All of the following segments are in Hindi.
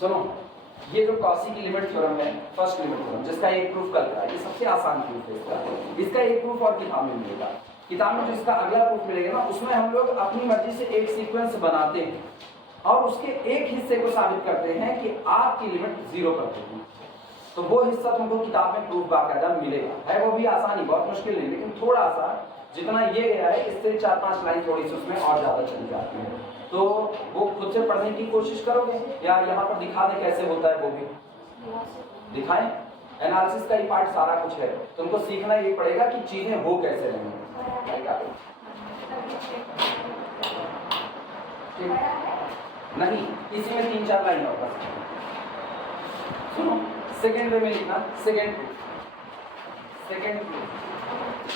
सुनो, ये जो कॉची की लिमिट थ्योरम है, फर्स्ट लिमिट थ्योरम, जिसका एक प्रूफ कर रहा है, ये सबसे आसान प्रूफ है इसका एक प्रूफ और किताब में मिलेगा। किताब में जो इसका अगला प्रूफ मिलेगा ना, उसमें हम लोग अपनी मर्जी से एक सीक्वेंस बनाते हैं और उसके एक हिस्से को साबित करते हैं कि आपकी लिमिट 0 कर देगी। तो वो हिस्सा तुमको किताब में प्रूफ बाकायदा मिलेगा। है वो भी आसानी, बहुत मुश्किल नहीं, लेकिन थोड़ा सा जितना ये गया है इससे 4-5 लाइन थोड़ी सी उसमें और ज्यादा चली जाती है। तो वो खुद से पढ़ने की कोशिश करोगे या यहाँ पर दिखा दे कैसे होता है वो भी दिखाएं? एनालिसिस का ही पार्ट सारा कुछ है, तुमको सीखना ये पड़ेगा कि चीजें हो कैसे रहेंगी। नहीं, इसी में 3-4 लाइन होगा। सुनो, सेकेंड वे में लिखना, सेकेंड प्रूफ।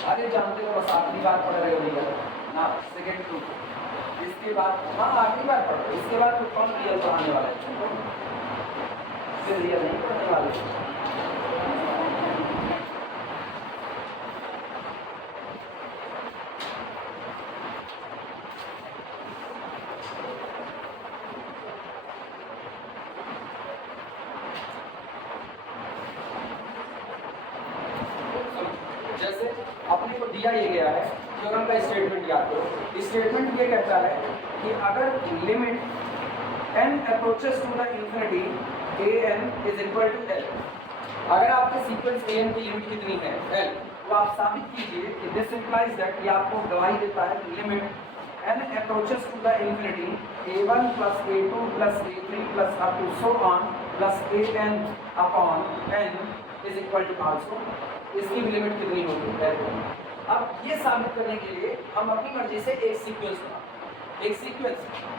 अरे जानते हो, बस आखिरी बार पढ़ रहे हो ना, सेकेंड प्रूफ। इसके बाद हाँ आखिरी बार पढ़ो, इसके बाद तो कौन रियल पढ़ाने वाला है, फिर रियल नहीं पढ़ने वाले। जैसे अपने को दिया ये गया है, थ्योरम का स्टेटमेंट याद करो। स्टेटमेंट ये कहता है कि अगर limit n approaches to the infinity an is equal to l, अगर आपके सीक्वेंस an की लिमिट कितनी है l, तो आप साबित कीजिए कि दिस इंप्लाइज दैट, ये आपको गवाही देता है कि limit n approaches to the infinity a1 plus a2 plus a3 plus up to so on plus an upon n is equal to also, इसकी भी लिमिट कितनी होगी है। अब ये साबित करने के लिए हम अपनी मर्जी से एक सीक्वेंस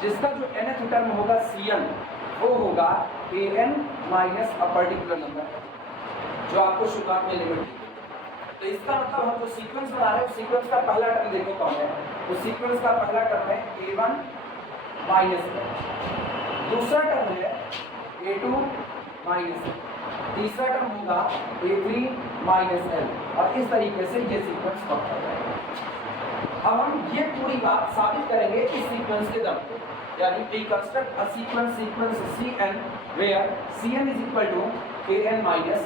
जिसका जो nth टर्म होगा Cn, वो होगा an minus a particular number जो आपको शुरुआत में लिमिट दी। तो इसका मतलब हम जो सीक्वेंस बना रहे हैं, उस सीक्वेंस का पहला टर्म देखो कौन है। उस सीक्वेंस का पहला टर्म है a1 माइनस, दूसरा टर्म है a2 माइनस, तीसरा टर्म होगा a3 माइनस l, और इस तरीके से ये सीक्वेंस बनता जाएगा। अब हम ये पूरी बात साबित करेंगे इस सीक्वेंस के दम पे, यानी we construct a sequence Cn where Cn is equal to an minus.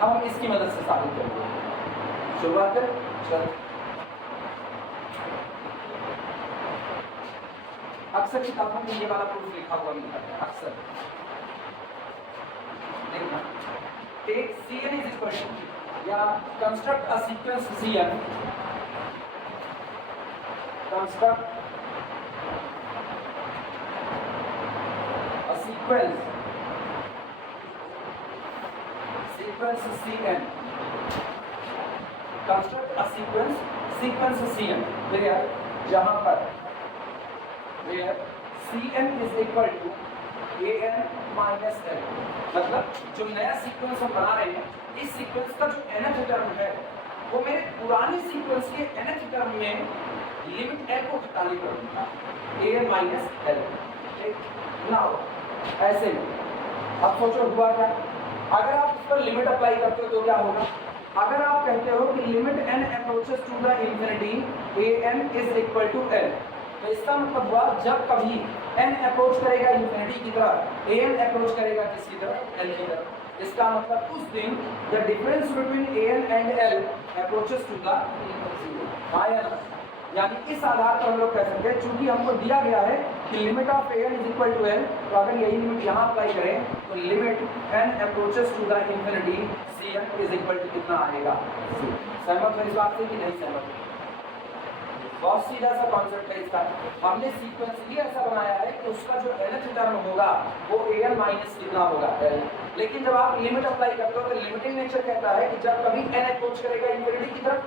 अब हम इसकी मदद से साबित करेंगे। शुरुआत करें, चलो। अक्सर किताबों में ये वाला प्रूफ लिखा हुआ मिलता है, अक्सर देखना, take Cn is equal to, या construct a sequence Cn, construct a sequence Cn, construct a sequence Cn where, जहां पर where Cn is equal to an minus l, मतलब जो नया सीक्वेंस हम बना रहे हैं, इस सीक्वेंस का जो nth टर्म है वो मेरे पुराने सीक्वेंस के nth टर्म में लिमिट l को घटाने पर होगा an माइनस l। ना ऐसे में अब सोचो हुआ क्या, अगर आप इस पर लिमिट अप्लाई करते हो तो क्या होगा। अगर आप कहते हो कि limit n approaches to the infinity an is equal to l, तो इसका मतलब हुआ जब कभी n अप्रोच करेगा इंफिनिटी की तरफ, an अप्रोच करेगा किसकी तरफ, l की तरफ। इसका मतलब उस दिन the difference between an and l approaches to the zero. यानी इस आधार पर हम लोग कह सकते हैं, चूंकि हमको दिया गया है कि limit of an is equal to l, तो अगर यही लिमिट यहाँ अप्लाई करें तो limit n approaches to the infinity Cn is equal to कितना आएगा। सहमत हो इस बात से कि नहीं सहमत? बहुत सीधा सा कॉन्सेप्ट है इसका। हमने सीक्वेंस ही ऐसा बनाया है कि उसका जो nth टर्म होगा वो an माइनस कितना होगा l, लेकिन जब आप लिमिट अप्लाई करते हो तो लिमिटिंग नेचर कहता है कि जब कभी n अप्रोच करेगा इंफिनिटी की तरफ,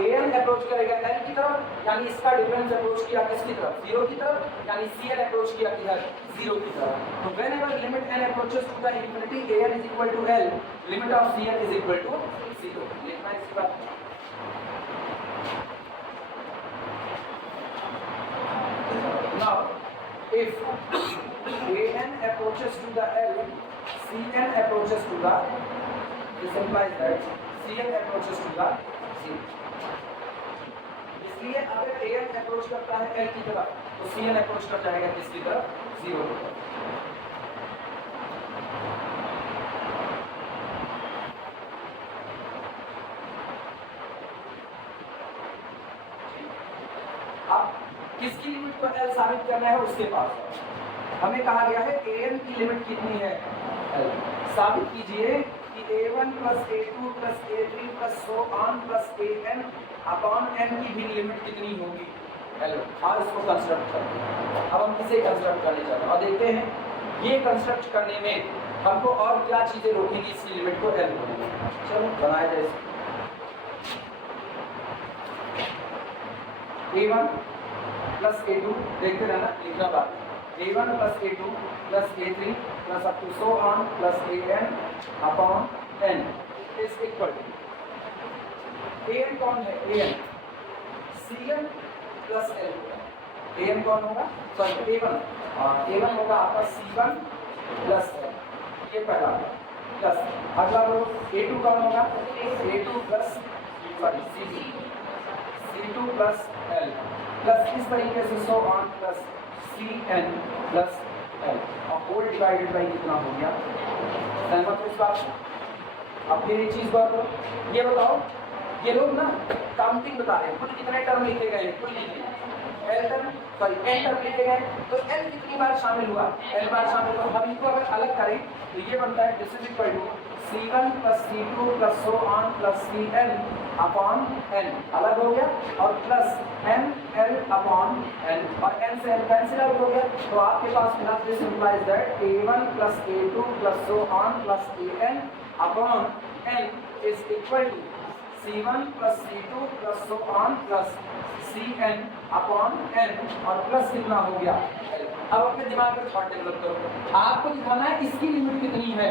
an अप्रोच करेगा l की तरफ, यानी इसका डिफरेंस अप्रोच किया किसकी तरफ, 0 की तरफ, यानी Cn अप्रोच किया किधर, 0 की तरफ। तो whenever limit n approaches to the infinity an is equal to l, limit of Cn is equal to 0। लिखना इसकी बात। Now, if an approaches to the L, Cn approaches to the, this implies that Cn approaches to the 0। इसलिए अगर an अप्रोच करता है L की तरफ, तो Cn अप्रोच कर जाएगा किसकी तरफ, 0 की तरफ। लिमिट को एल साबित करना है उसके पास हमें कहा गया है an की लिमिट कितनी है एल। साबित कीजिए कि a1 plus a2 plus a3 plus so on plus an upon n की भी लिमिट कितनी होगी एल। आज इसको कंस्ट्रक्ट करते हैं। अब हम इसे कंस्ट्रक्ट करने चलते हैं और देखते हैं ये कंस्ट्रक्ट करने में हमको और क्या चीजें रोकेंगी इसकी लिमिट को एल होने में। चलो बनाया जाए a1 प्लस a2 देखते रहना लिखना बात a1 plus a2 plus a3 plus up to so on plus an upon n is equal to an कौन है an cn plus l an कौन होगा सॉरी a1 होगा आपका c1 प्लस l ये पहला प्लस अगला ग्रुप a2 कौन होगा a2 plus sorry c2 plus l plus इस तरीके से सो on plus cn plus l और होल डिवाइडेड बाई कितना हो गया सहमत हो इस बात से। अब फिर एक चीज बात करो ये बताओ ये लोग ना काउंटिंग बता रहे हैं कुल कितने टर्म लिखे गए हैं कुल लिखे l term sorry n term लिखे गए तो एल कितनी बार शामिल हुआ एल बार शामिल हुआ। हम इनको अगर अलग करें तो ये बनता है this is equal to c1 plus c2 plus so on plus cn upon n अलग हो गया और प्लस ml अपॉन n और n से n कैंसिल आउट हो गया तो आपके पास मिला this implies that a1 plus a2 plus so on plus an upon n is equal to c1 plus c2 plus so on plus cn upon n और प्लस कितना हो गया अब अपने दिमाग में थॉट डेवलप करो आपको दिखाना है इसकी लिमिट कितनी है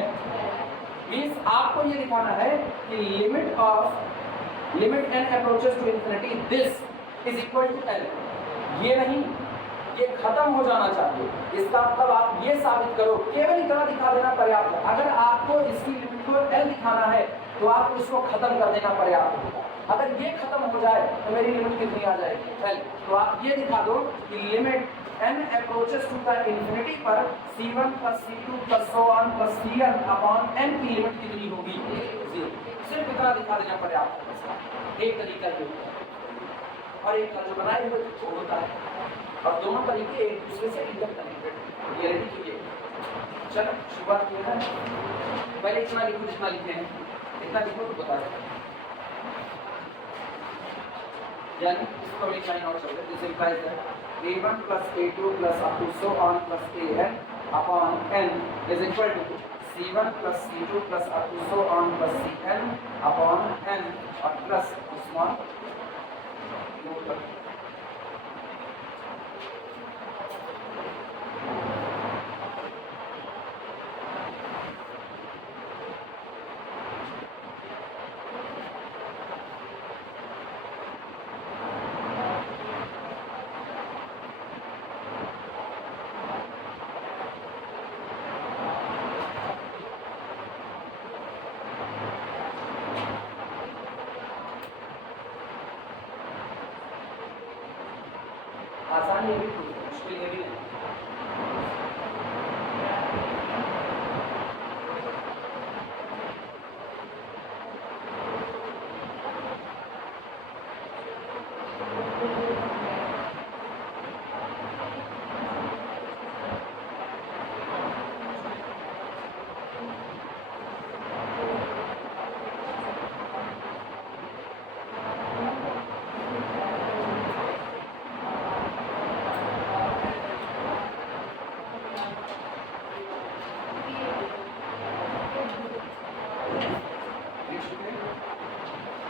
मींस आपको ये दिखाना है कि limit n approaches to infinity this is equal to l ये नहीं ये खत्म हो जाना चाहिए। इसका मतलब आप ये साबित करो केवल इतना दिखा देना पर्याप्त है। अगर आपको इसकी लिमिट को l दिखाना है तो आप उसको खत्म कर देना पर्याप्त होगा। अगर ये खत्म हो जाए तो मेरी लिमिट कितनी आ जाएगी l तो आप ये दिखा दो कि limit n approaches to the infinity पर c1 plus c2 plus so on plus cn upon n की लिमिट कितनी होगी 0। सिर्फ इतना दिखा देना पर्याप्त है। इसका एक तरीका ये होता है और एक का जो बनाए हुए वो होता है और दोनों तरीके एक दूसरे से इंटरकनेक्टेड ये रेडी कीजिए। चलो शुरुआत किया है पहले इतना लिखो जितना लिखे हैं इतना लिखो तो बता दें यानी इसको हम एक लाइन और चलते हैं this implies that a1 plus a2 plus up to so on plus an upon n is equal to c1 plus c2 plus up to so on plus cn upon n और plus small आसान ये भी मुश्किल ये भी नहीं।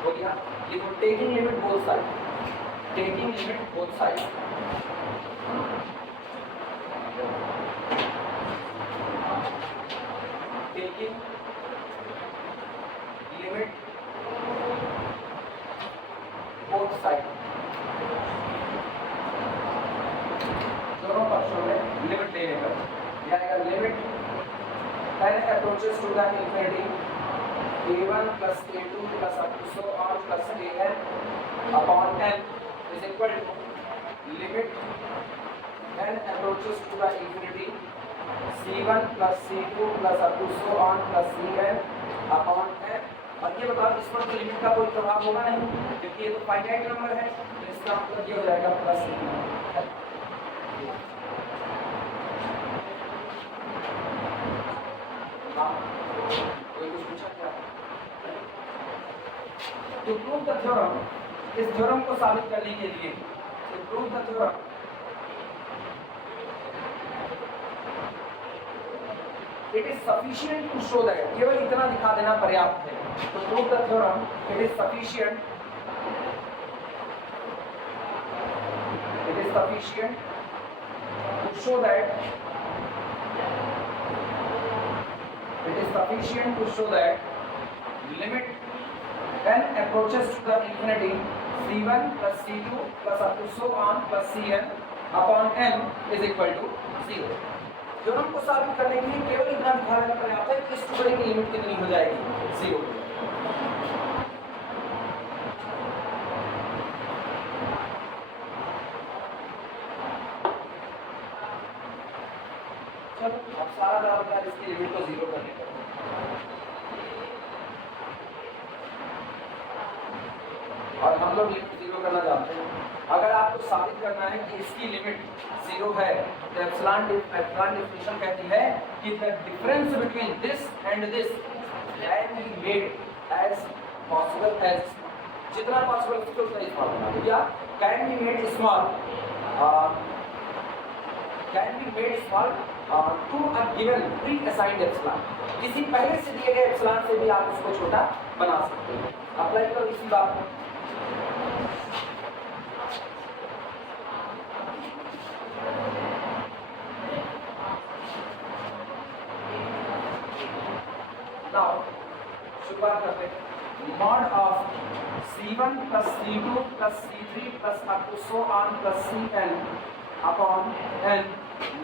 हो गया लिखो taking limit both side taking limit both side taking limit both side दोनों पक्षों में लिमिट लेने पर यानी limit n approaches to the infinity a1 plus a2 plus up to so on plus an upon n is equal to limit n approaches to the infinity c1 plus c2 plus up to so on plus cn upon n और ये बताओ इस पर तो लिमिट का कोई प्रभाव होगा नहीं क्योंकि ये तो फाइनाइट नंबर है तो इसका मतलब ये हो जाएगा प्लस कोई कुछ पूछा क्या? To prove the theorem, इस थ्योरम को साबित करने के लिए, to prove the theorem, it is sufficient to show that, केवल इतना दिखा देना पर्याप्त है. To prove the theorem, it is sufficient to show that, it is sufficient to show that limit n approaches to the infinity c1 plus c2 plus up to so on plus cn upon n is equal to 0. Theorem को साबित करने के लिए केवल इतना दिखा देना पर्याप्त है कि इस टुकड़े की लिमिट कितनी हो जाएगी, 0. चलो अब सारा दाव इसकी लिमिट को 0 करने का. और हम लोग लिमिट 0 करना जानते हैं. अगर आपको साबित करना है कि इसकी लिमिट 0 है तो एप्सिलॉन डेफिनेशन कहती है कि the difference between this and this can be made as possible as, जितना पॉसिबल उसके उतना स्मॉल बना दो. या can be made small to a given pre assigned epsilon. किसी पहले से दिए गए एप्सिलॉन से भी आप उसको छोटा बना सकते हैं. अप्लाई करो इसी बात को. Now, शुरुआत करते हैं. Mod of C1 plus C2 plus C3 plus up to so on plus Cn upon n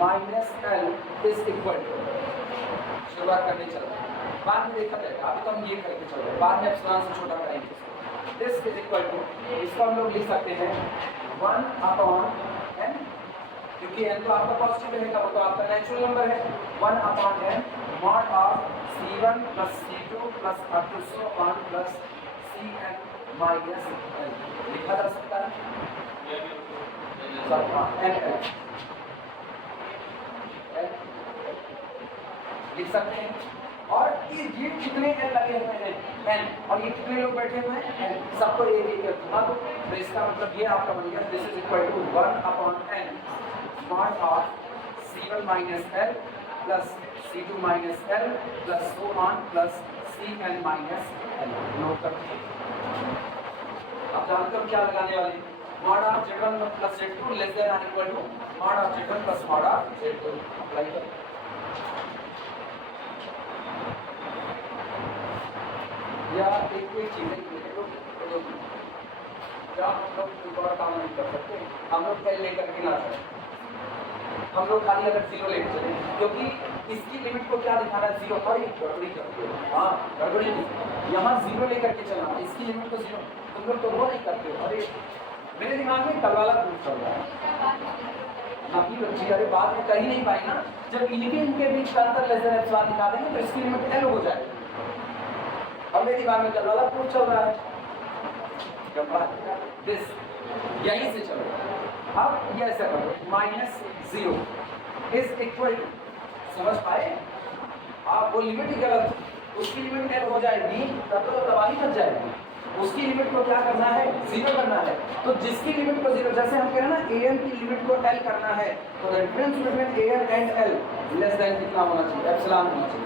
minus L is equal to. शुरुआत करने चल रहे हैं, बाद में देखा जाएगा. अभी तो हम ये करके चल रहे हैं, बाद में एप्सिलॉन से छोटा करेंगे. This is equal to, इसको हम लोग लिख सकते हैं 1 upon n, क्योंकि n तो आपका पॉजिटिव रहेगा, वो तो आपका नेचुरल नंबर है. 1 upon n mod of C1 plus C2 plus up to so on plus Cn minus L. लिखा जा सकता है लिख सकते हैं. और ये कितने n लगे हुए हैं, n, और ये कितने लोग बैठे हुए हैं, n, सबको एक एक करके भाग. तो इसका मतलब ये आपका बन गया this is equal to 1 upon n mod of C1 minus L plus C2 minus L plus so on plus Cn minus L. Note करते हैं. आप जानते हो क्या लगाने वाले, mod of Z1 plus Z2 less than or equal to mod of Z1 plus mod of Z2. Apply करें. या एक चीज है क्या हम लोग कोई और काम नहीं कर सकते, हम लोग L लेकर के ना चलें, हम लोग खाली अगर 0 लेकर चले, क्योंकि इसकी लिमिट को क्या दिखाना है 0 पर. गड़बड़ी करते हो. हाँ गड़बड़ी नहीं, यहाँ 0 लेकर के चलना, इसकी लिमिट को 0. तुम लोग तो वो नहीं करते हो. अरे मेरे दिमाग में कल वाला प्रूफ चल रहा है आपकी बच्ची. अरे बात में कर ही नहीं पाई ना, जब इनके बीच का अंतर लेस देन एप्सिलॉन दिखा देंगे तो इसकी लिमिट L हो जाएगी. और मेरे दिमाग में कल वाला प्रूफ चल रहा है, दिस यहीं से चलो. अब ये ऐसा करो -0 इज इक्वल टू, समझ पाए आप, वो लिमिट ही गलत, उसकी लिमिट L हो जाएगी तब तो तबाही मच जाएगी. उसकी लिमिट को क्या करना है 0 करना है. तो जिसकी लिमिट को 0, जैसे हम कह रहे हैं ना an की लिमिट को L करना है, तो the difference between an and L less than कितना होना चाहिए, एप्सिलॉन होना चाहिए.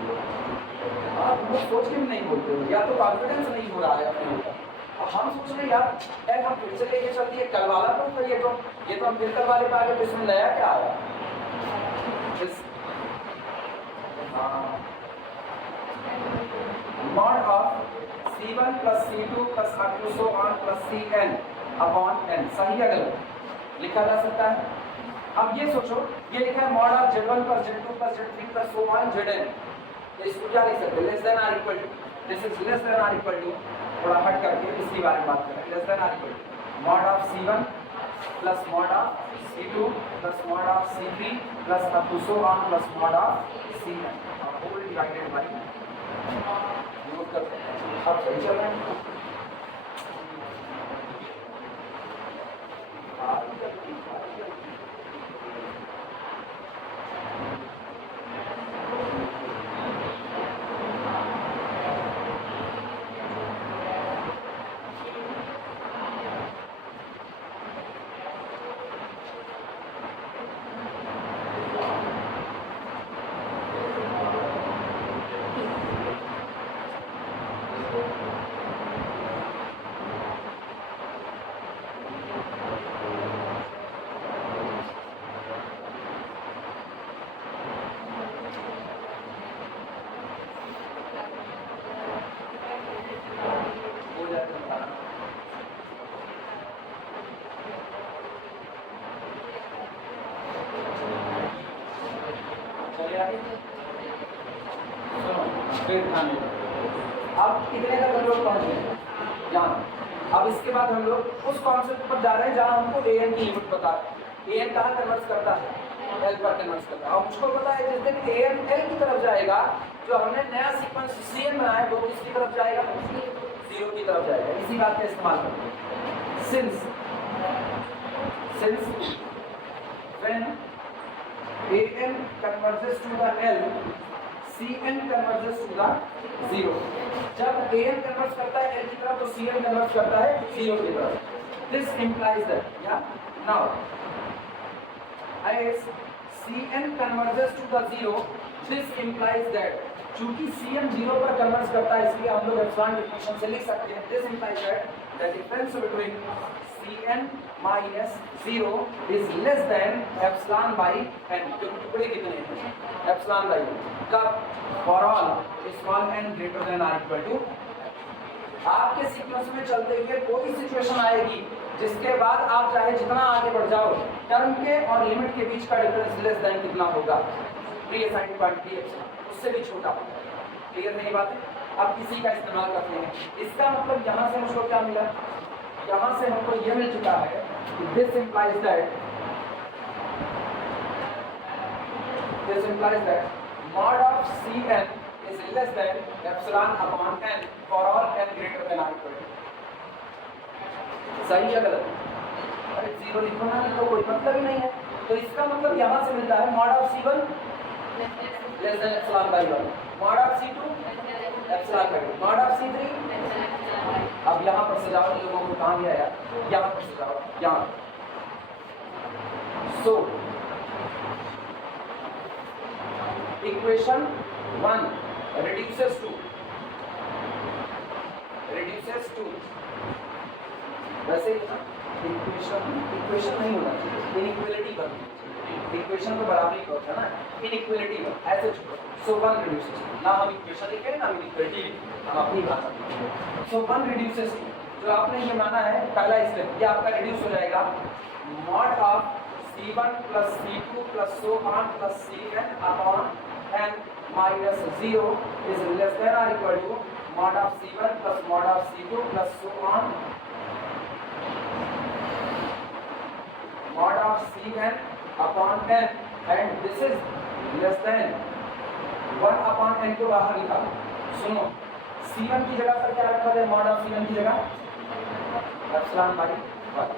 आप लोग सोच के भी नहीं बोलते हो, या तो कॉन्फिडेंस नहीं हो रहा है अपने ऊपर. हम सोच रहे यार L हम फिर से लेके चलती है, कल वाला तो फिर ये तो हम फिर कल वाले पे आ गए, तो इसमें नया क्या आया. mod of C1 plus C2 plus up to so on plus Cn upon n. सही है गलत लिखा जा सकता है. अब ये सोचो, ये लिखा है mod of Z1 plus Z2 plus Z3 plus so on Zn. तो इसको क्या लिख सकते हैं, less than or equal to, this is less than or equal to, थोड़ा हट करके इसके बारे में बात करें. Less than or equal to mod of C1 plus mod of C2 plus mod of C3 plus up to so on plus mod of Cn whole divided by. Note करते हैं. अब सही चल रहा है. आगे सुनो फिर ध्यान दो। अब कितने तक हम लोग पहुंच गए यहाँ। अब इसके बाद हम लोग उस कॉन्सेप्ट पर जा रहे हैं जहाँ हमको ए एन की लिमिट बता रहे हैं। ए एन कहाँ कन्वर्ट करता है, एल पर कन्वर्ट करता है। और मुझको पता है जिस दिन ए एन एल की तरफ जाएगा, जो हमने नया सीक्वेंस सी एन बनाया है वो किसकी तरफ जाएगा, जीरो की तरफ जाएगा। इसी बात का इस्तेमाल करते हैं। Since when a n converges to the l, c n converges to the zero। जब a n कन्वर्ट करता है l की तरफ तो c n कन्वर्ट करता है zero की तरफ। This implies that, yeah, now as c n converges to the zero, this implies that चूंकि c n जीरो पर कन्वर्ट करता है इसलिए हम लोग एप्सिलॉन डेफिनेशन से लिख सकते हैं। This implies that the difference between Cn minus 0 is less than epsilon by n। क्योंकि टुकड़े कितने हैं, epsilon by n। कब, for all small n greater than or equal to। आपके सीक्वेंस में चलते हुए कोई सिचुएशन आएगी जिसके बाद आप चाहे जितना आगे बढ़ जाओ, टर्म के और लिमिट के बीच का डिफरेंस लेस देन कितना होगा, प्रीअसाइंड क्वांटिटी एप्सिलॉन, उससे भी छोटा होगा। क्लियर नहीं बात है। अब इसी का इस्तेमाल करते हैं। इसका मतलब यहाँ से मुझको क्या मिला, यहाँ से हमको ये मिल चुका है कि this implies that mod of Cn is less than epsilon upon n for all n greater than or equal to। सही है गलत? अरे जीरो लिखो ना, तो कोई मतलब ही नहीं है। तो इसका मतलब यहाँ से मिलता है mod of C1 less than epsilon by 1, mod of C2 epsilon by 2, mod of C3। अब यहाँ पर सजाओ, लोगों को कहाँ गया यार, यहाँ पर सजाओ, यहाँ। So equation 1 reduces to वैसे ही ना, इक्वेशन नहीं होना चाहिए, इनइक्वालिटी बननी चाहिए। इक्वेशन तो बराबरी का होता है ना, इनइक्वालिटी बन ऐसे छोड़ो। So 1 reduces to, ना हम इक्वेशन लिखे ना हम इनइक्वालिटी लिखे, हम अपनी भाषा में। So 1 reduces to, जो आपने ये माना है पहला स्टेप, ये आपका रिड्यूस हो जाएगा mod of C1 plus C2 plus so on plus Cn upon n minus 0 is less than or equal to mod of C1 plus mod of C2 plus so on mod of Cn upon n, and this is less than 1 upon n को बाहर लिखा। सुनो, C1 की जगह पर क्या रखा है, mod of C1 की जगह epsilon by 1।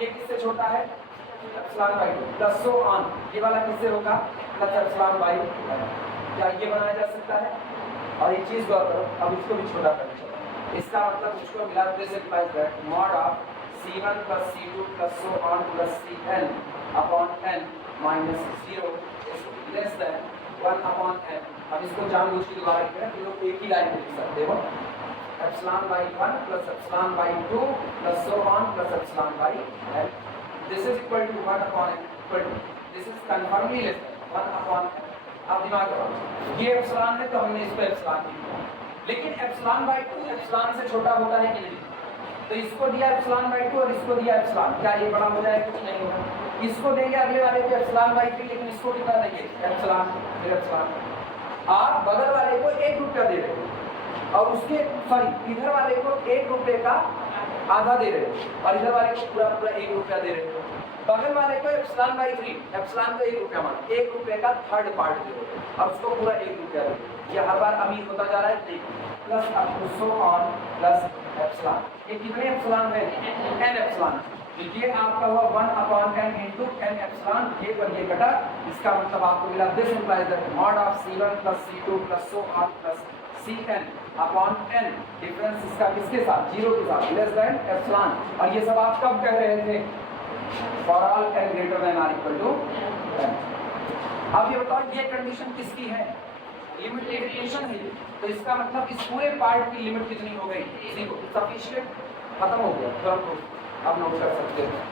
ये किससे छोटा है, epsilon by 2 plus so on। ये वाला किससे होगा, plus epsilon by 1। क्या ये बनाया जा सकता है? और एक चीज गौर करो, अब इसको भी छोटा करना चाहिए। इसका मतलब मुझको मिला this implies that mod of C1 plus C2 plus so on plus Cn upon n minus 0 is less than 1 upon n। अब इसको जानबूझ के दोबारा लिख रहे हैं, तो लोग एक ही लाइन में लिख सकते हो, epsilon by 1 plus epsilon by 2 plus so on plus epsilon by n। This is equal to 1 upon n equal to, this is confirmly less than 1 upon n। अब दिमाग लगाओ, ये epsilon है तो हमने इसको epsilon लिखा, लेकिन epsilon by 2 epsilon से छोटा होता है कि नहीं? तो इसको दिया epsilon by 2 और इसको दिया epsilon, क्या ये बड़ा हो जाएगा कि नहीं होगा? इसको देंगे अगले वाले को epsilon by 3, लेकिन इसको कितना देंगे, epsilon फिर epsilon। आप बगल वाले को 1 रुपया दे रहे हो और उसके इधर वाले को 1 रुपये का आधा दे रहे हो और इधर वाले को पूरा 1 रुपया दे रहे हो। बगल वाले को epsilon by 3, epsilon को 1 रुपया मान, 1 रुपये का थर्ड पार्ट दे रहे हो और उसको पूरा 1 रुपया दे। ये हर बार अमीर होता जा रहा है, प्लस अब so on प्लस epsilon। ये कितने epsilon है, n epsilon। तो ये आपका हुआ 1 upon n into n epsilon, ये पर ये कटा, इसका मतलब आपको मिला this implies that mod of C1 plus C2 plus so on plus Cn upon n, difference इसका किसके साथ, 0 के साथ, लेस देन epsilon। और ये सब आप कब कह रहे थे, for all n greater than or equal to n। अब ये बताओ ये कंडीशन किसकी है, लिमिट डेफिनेशन है, तो इसका मतलब इस पूरे पार्ट की लिमिट कितनी हो गई, देखो सफिशिएंट, खत्म हो गया। तो अब नोट कर सकते हैं,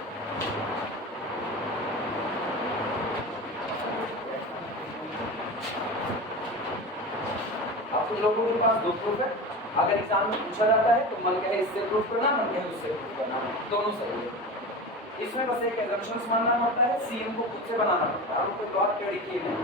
आप लोगों के पास 2 प्रूफ है। अगर एग्जाम में पूछा जाता है तो मन कहे इससे प्रूफ करना, मन कहे उससे प्रूफ करना, दोनों सही है। इसमें बस एक एजम्पशंस मानना होता है, सीएम को खुद से बनाना होता है, आपको कोई बात क्या लिखी नहीं।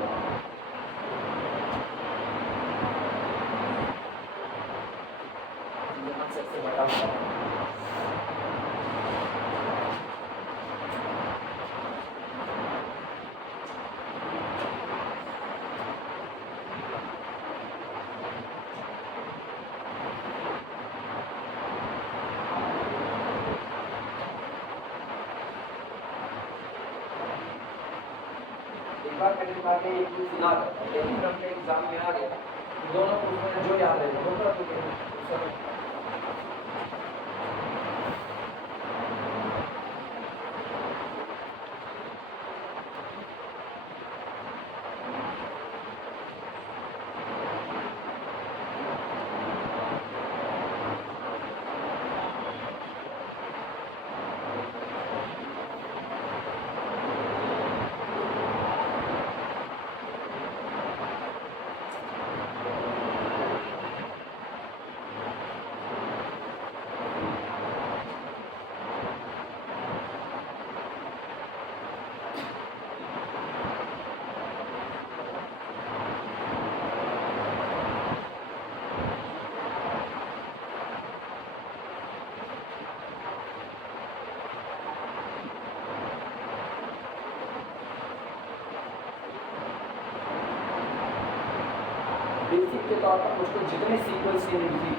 बार करके दिखा के एक चीज ना करता, लेकिन जब के एग्जाम में आ गया दोनों को उसमें जो याद रहेगा वो कर दोगे। बेसिक के तौर पर मुझको जितने सीक्वेंस की नीड थी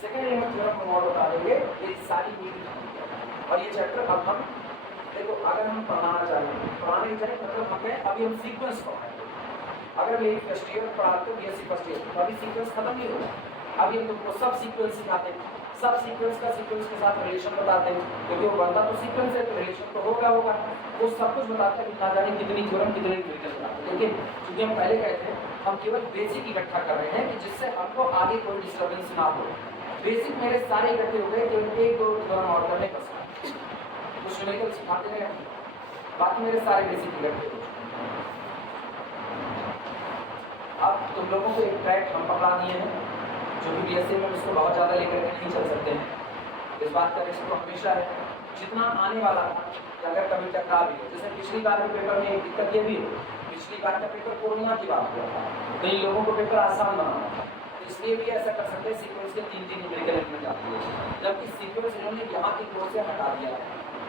सेकेंड लिमिट थ्योरम हम और बता देंगे, ये सारी नीड। और ये चैप्टर अब हम देखो अगर हम पढ़ाना चाहें मतलब हमें अभी हम सीक्वेंस पढ़ाएंगे। अगर मैं फर्स्ट ईयर पढ़ाते हो बीएससी फर्स्ट ईयर तो अभी सीक्वेंस खत्म नहीं होगा, अभी हम तुमको सब सीक्वेंस सिखाते हैं, सब सीक्वेंस का सीक्वेंस के साथ रिलेशन बताते हैं, क्योंकि वो बनता तो सीक्वेंस है तो रिलेशन तो होगा वो सब कुछ बताते हैं, ना जाने कितनी थ्योरम कितने न्यूमेरिकल बताते हैं। लेकिन क्योंकि हम पहले कहते हैं हम केवल बेसिक इकट्ठा कर रहे हैं कि जिससे हमको आगे कोई डिस्टर्बेंस ना हो। बेसिक मेरे सारे इकट्ठे हो गए, केवल एक दो थ्योरम और करने बस कुछ न्यूमेरिकल सिखाते हैं, बाकी मेरे सारे बेसिक इकट्ठे हो। अब तुम लोगों को एक ट्रैक हम पकड़ा दिए हैं, जो भी बीएससी में उसको बहुत ज़्यादा लेकर के नहीं चल सकते हैं। इस बात का रिस्क तो हमेशा है, जितना आने वाला था कि अगर कभी टकरा भी हो, जैसे पिछली बार के पेपर में एक दिक्कत ये भी है, पिछली बार का पेपर कोरोना की बात हुआ था, कई लोगों को पेपर आसान बनाना था, तो इसलिए भी ऐसा कर सकते हैं सीक्वेंस के 3-3 न्यूमेरिकल एलिमेंट आती है, जबकि सीक्वेंस इन्होंने यहाँ की कोर्स से हटा दिया है।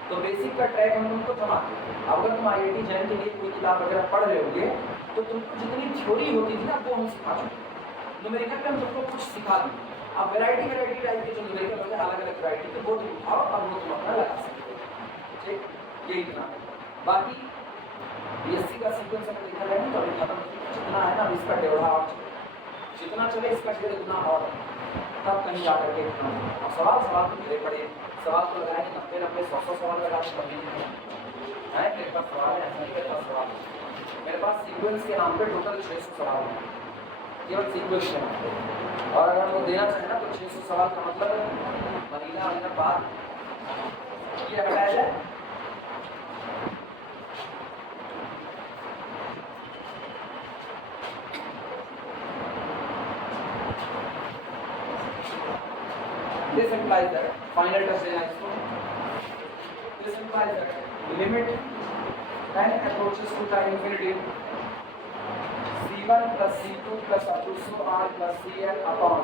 तो बेसिक का ट्रैक हम तुमको थमा दें। अब अगर तुम IIT जैन के लिए कोई किताब वगैरह पढ़ रहे होगे तो तुमको जितनी थ्योरी होती थी ना वो हम सिखा चुके हैं। न्यूमेरिकल में हम तुमको कुछ सिखा दें, अब वैरायटी टाइप के जो न्यूमेरिकल होते हैं अलग अलग वैरायटी के वो तुम उठाओ और वो तुम अपना लगा सकते हो, ठीक, यही इतना। बाकी बीएससी का सीक्वेंस अगर देखा जाए तो अभी खत्म जितना है ना इसका डेढ़ा और जितना चले इसका डेढ़ गुना और तब कहीं जा करके और सवाल तो मेरे पड़े, सवाल तो लगाए 90-100 सवाल लगा के कभी नहीं है। मेरे पास सवाल है, मेरे पास सवाल मेरे पास सीक्वेंस के नाम पे टोटल 600 सवाल है, केवल सीक्वेंस के नाम पे। और अगर वो देना चाहे ना तो 600 सवाल का मतलब महीना बाद ये हटाया जाए। This implies that final test is this implies that limit n approaches to the infinity c1 plus c2 plus up to so r plus cn upon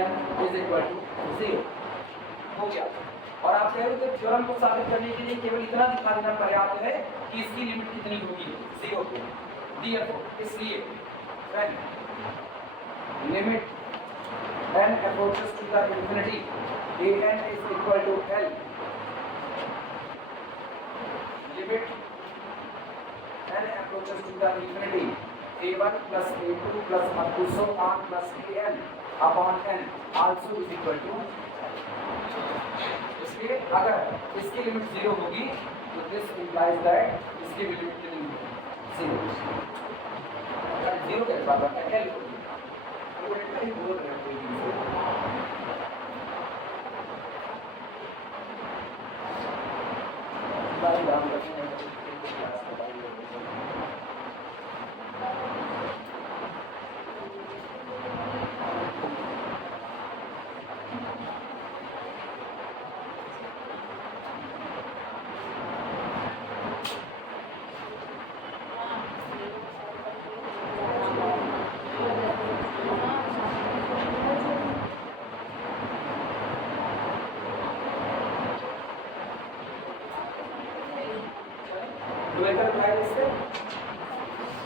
n is equal to 0 हो गया। और आप कह रहे हो कि थ्योरम को साबित करने के लिए केवल इतना दिखा देना पर्याप्त है कि इसकी लिमिट कितनी होगी 0 की। therefore इसलिए when limit n approaches to the infinity an is equal to L, limit n approaches to the infinity a1 plus a2 plus up to so on plus an upon n also is equal to। इसलिए अगर इसकी लिमिट 0 होगी तो this implies that इसकी लिमिट कितनी होगी 0। अगर 0 के बराबर है L होगी तो इतना ही बोल रहे हैं।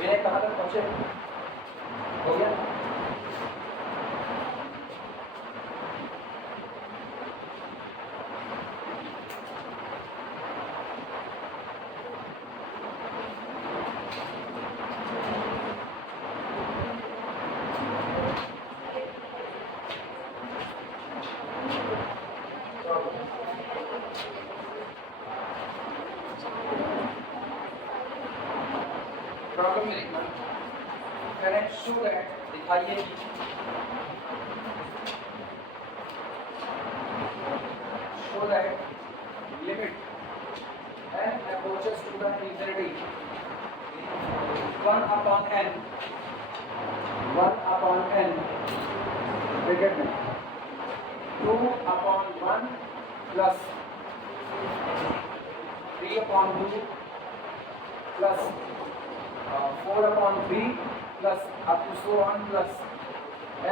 मैंने कहा तक पहुंचे हो गया। करें शो दैट, दिखाइए show that limit n approaches to the infinity 1 upon n bracket में 2 upon 1 plus 3 upon 2 plus 4 upon 3 plus up to so on plus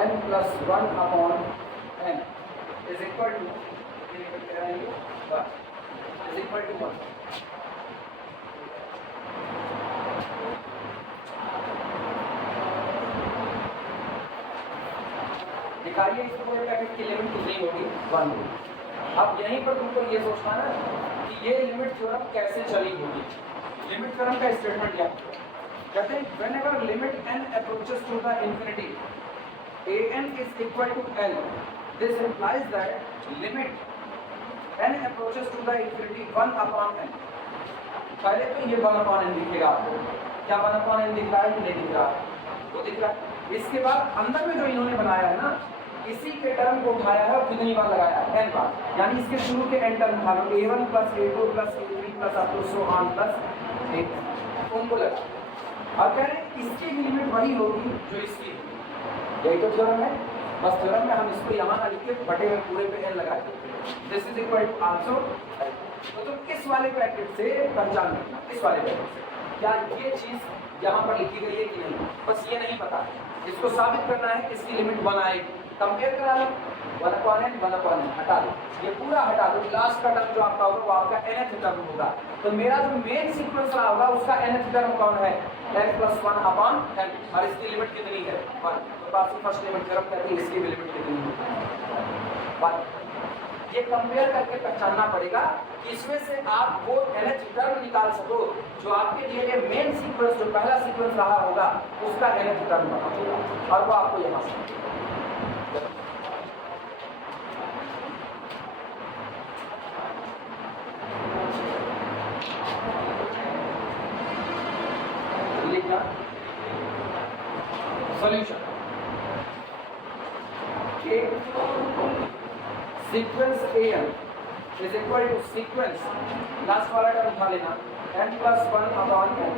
n plus 1 upon n is equal to is equal to 1. दिखाइए इस पूरे पैकेट की लिमिट कितनी होगी 1 होगी। अब यहीं पर तुमको ये सोचना है कि ये लिमिट थ्योरम कैसे चली होगी। लिमिट थ्योरम का स्टेटमेंट क्या कहते हैं, whenever limit n approaches to the infinity an is equal to l, this implies that limit n approaches to the infinity 1 upon n। पहले तो ये 1 upon n दिखेगा आपको, क्या 1 upon n दिख रहा है कि नहीं दिख रहा है, वो दिख रहा है। इसके बाद अंदर में जो इन्होंने बनाया है ना, इसी के टर्म को उठाया है और कितनी बार लगाया है, n बार, यानी इसके शुरू के n टर्म उठा लो, a1 plus a2 plus a3 plus up to so on plus a, उनको लगा और कह रहे हैं इसकी भी लिमिट वही होगी जो इसकी होगी। यही तो थ्योरम है, बस थ्योरम में हम इसको यहाँ ना लिख के बटे में पूरे पे n लगा देते। This is equal to also, तो तुम इस वाले ब्रैकेट से पहचान रखना, इस वाले ब्रैकेट से क्या ये चीज यहाँ पर लिखी गई है कि नहीं, बस ये नहीं पता, इसको साबित करना है इसकी लिमिट 1 आएगी। कंपेयर करा लो 1 upon n हटा दो, ये पूरा हटा दो, लास्ट का टर्म जो आपका होगा वो आपका nth टर्म होगा। तो मेरा जो मेन सीक्वेंस रहा होगा उसका nth टर्म कौन है, n plus 1 upon n, और इसकी लिमिट कितनी है 1। तो पास फर्स्ट लिमिट थ्योरम कहती है इसकी भी लिमिट कितनी है 1। ये कंपेयर करके पहचानना पड़ेगा कि इसमें से आप वो nth टर्म निकाल सको जो आपके लिए ये मेन सीक्वेंस जो पहला सीक्वेंस रहा होगा उसका nth टर्म बना होगा, और वो आपको यहाँ से लिखना। Solution sequence an is equal to sequence, last वाला टर्म उठा लेना, n plus 1 upon n।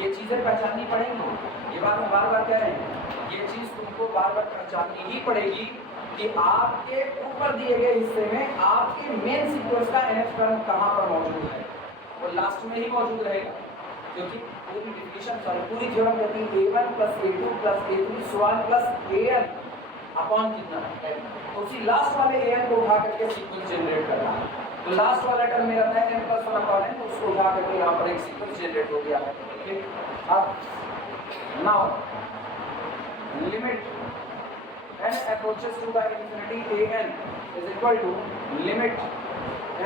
ये चीजें पहचाननी पड़ेंगी, ये बात हम बार बार कह रहे हैं, ये चीज तुमको बार बार पहचाननी ही पड़ेगी कि आपके ऊपर दिए गए हिस्से में आपके मेन सीक्वेंस का nth टर्म कहाँ पर मौजूद है, वो लास्ट में ही मौजूद रहेगा, क्योंकि पूरी डिफिनेशन पूरी थ्योरम कहती है a1 plus a2 plus a3 so on plus an upon कितना है, तो उसी लास्ट वाले an को उठा करके सीक्वेंस जनरेट करना है। तो लास्ट वाला टर्म मेरा था n plus 1 अपॉन n, तो उसको उठा करके यहाँ पर एक सीक्वेंस जनरेट हो गया है। ठीक, अब now limit n approaches to the infinity an is equal to limit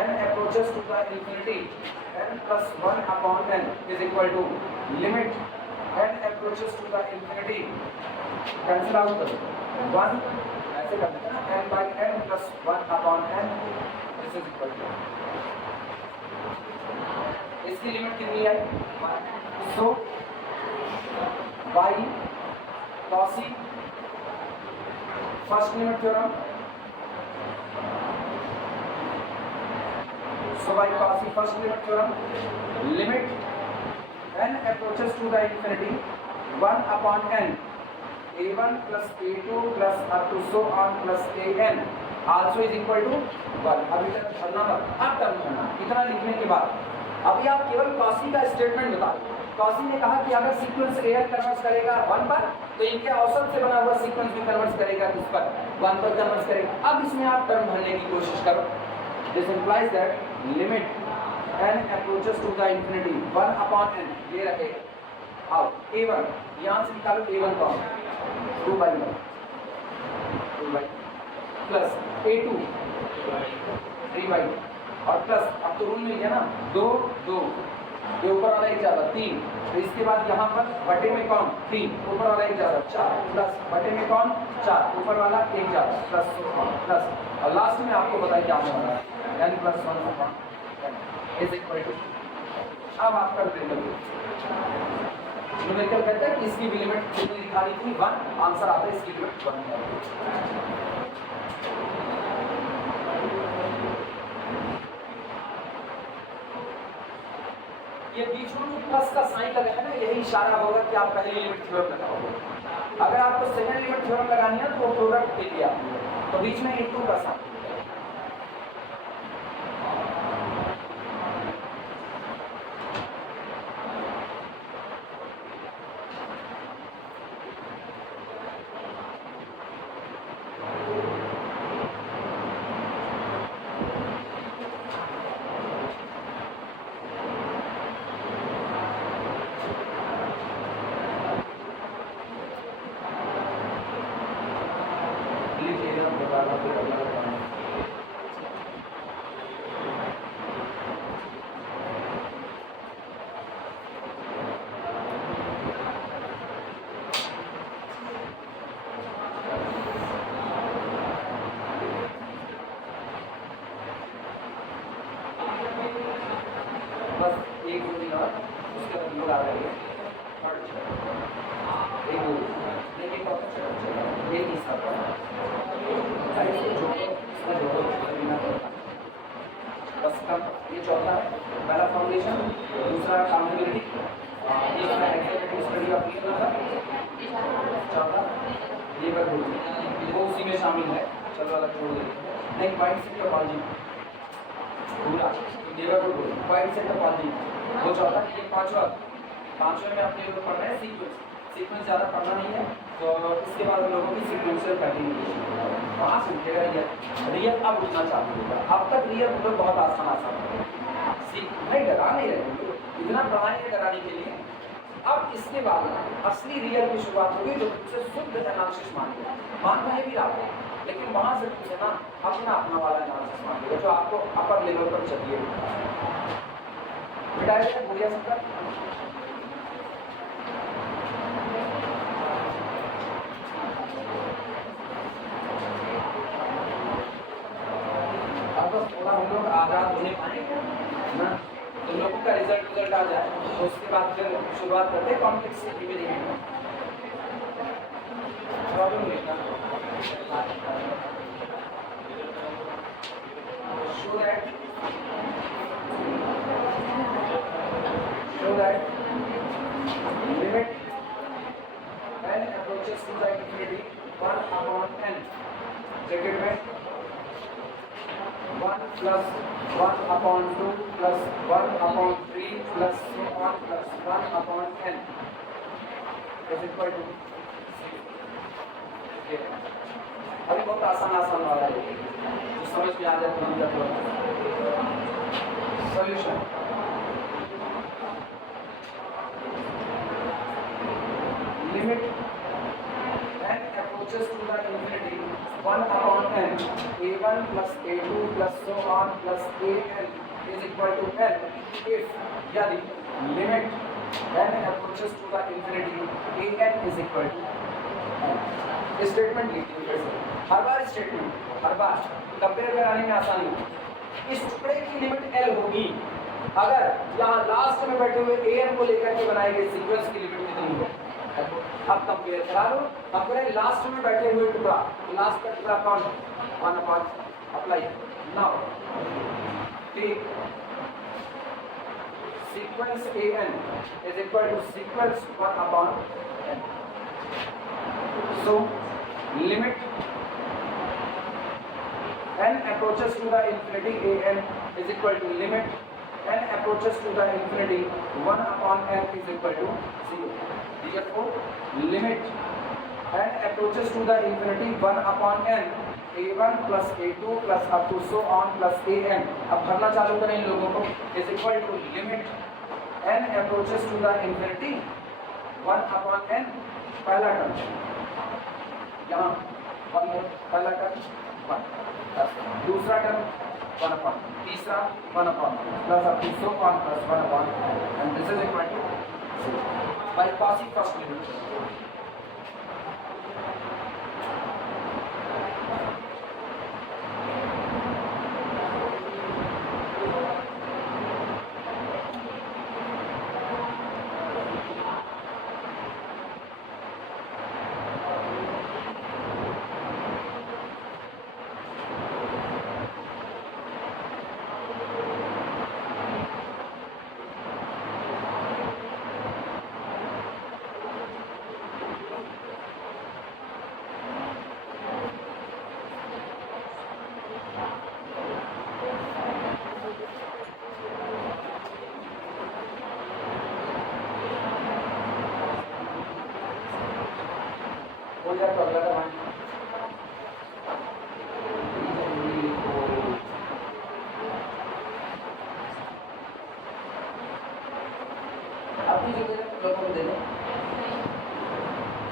n approaches to the infinity n plus 1 upon n is equal to limit n approaches to the infinity, cancel out करो 1 ऐसे कर देते हैं n by n plus 1 upon n this is equal to, इसकी लिमिट कितनी है, सो y cosy first limit theorem, so by cosy first limit theorem, limit n approaches to the infinity 1 upon n a1 plus a2 plus up to so on plus an also is equal to 1। अभी तक पढ़ना मत, अब टर्म करना, इतना लिखने के बाद अभी आप केवल कॉसी का स्टेटमेंट बता दो। कॉसी ने कहा कि अगर सीक्वेंस an कन्वर्ट करेगा 1 पर, तो इनके औसत से बना हुआ सीक्वेंस भी कन्वर्ट करेगा किस पर, 1 पर कन्वर्ट करेगा। अब इसमें आप टर्म भरने की कोशिश करो। This implies that limit n approaches to the infinity 1 upon n, ये रहे अब a1, यहाँ से निकालो a1 कौन, 2 by प्लस a2 3 by, और प्लस अब तो रूल मिल गया ना, 2 2, ये ऊपर वाला एक ज़्यादा 3, तो इसके बाद यहाँ पर बटे में कौन 3, ऊपर वाला एक ज़्यादा 4, प्लस बटे में कौन 4, ऊपर वाला एक ज़्यादा प्लस प्लस, और लास्ट में आपको बताइए क्या होने वाला है, n plus 1 upon n is equal to, अब आप कर देंगे न्यूमेरिकल कहता है कि इसकी भी लिमिट कितनी निकाली थी 1, आंसर आता है इसकी लिमिट 1 है। ये बीच में प्लस का साइन लगा है ना, यही इशारा होगा कि आप पहली लिमिट थ्योरम लगाओगे। अगर आपको सेकंड लिमिट थ्योरम लगानी है तो वो प्रोडक्ट के लिए आती है, तो बीच में इनटू का साइन। ये चौथा है, पहला फाउंडेशन, दूसरा काउंटेबिलिटी, तीसरा एग्जीक्यूटिव स्टडी ऑफ चौथा लेबर वो उसी में शामिल है। चलो अलग छोड़ देते हैं। नेक्स्ट माइंडसेट टोपोलॉजी, पूरा लेबर माइंडसेट टोपोलॉजी वो चौथा। ये पांचवा में अपने लोग पढ़ रहे हैं सीक्वेंस ज़्यादा पढ़ना नहीं है, तो इसके बाद लोगों की सीक्वेंशियल कंटिन्यूएशन वहाँ से उठेगा रियल अब उठना चालू होगा। अब तक रियल मतलब बहुत आसान नहीं डरा नहीं रहे, इतना पढ़ाएंगे डराने के लिए। अब इसके बाद असली रियल की शुरुआत होगी, जो उसे शुद्ध एनालिसिस मानते हैं भी आप, लेकिन वहाँ से पूछे ना अपना वाला एनालिसिस मानेगा जो आपको अपर लेवल पर चाहिए। मिटाया भूलिया सबका थोड़ा हम लोग आज़ाद होने पाएंगे ना, तो लोगों का रिजल्ट आ जाए, तो उसके बाद फिर शुरुआत करते हैं कॉम्प्लेक्सिटी में देखने। प्रॉब्लम देखना show that limit n approaches to the infinity 1 upon n bracket में 1 plus 1 upon 2 plus 1 upon 3 plus so on plus 1 upon n is equal to 0। अभी बहुत आसान वाला है, जो समझ में आ जाए तो हम कर solution. Limit n approaches to the infinity 1 upon n a1 plus a2 plus so on plus an is equal to n if यदि limit n approaches to the infinity an is equal to n। Statement लिखिए हर बार कंपेयर कराने में आसानी होगी। इस टुकड़े की लिमिट l होगी, अगर यहाँ लास्ट में बैठे हुए an को लेकर के बनाए गए सीक्वेंस की लिमिट कितनी होगी। अब कंपेयर करा लो, अब करें लास्ट में बैठे हुए टुकड़ा, लास्ट का टुकड़ा कौन है 1 upon apply now take sequence an is equal to sequence 1 upon n। so limit n approaches to the infinity an is equal to limit n approaches to the infinity 1 upon n is equal to 0। therefore limit n approaches to the infinity 1 upon n a1 plus a2 plus up to so on plus an। अब भरना चालू करें इन लोगों को, is equal to limit n approaches to the infinity 1 upon n पहला टर्म यहाँ 1 है, पहला टर्म 1 दूसरा टर्म 1 अपॉन, तीसरा 1 अपॉन प्लस अब so on plus 1 upon and this is equal to 0 by passing first limit.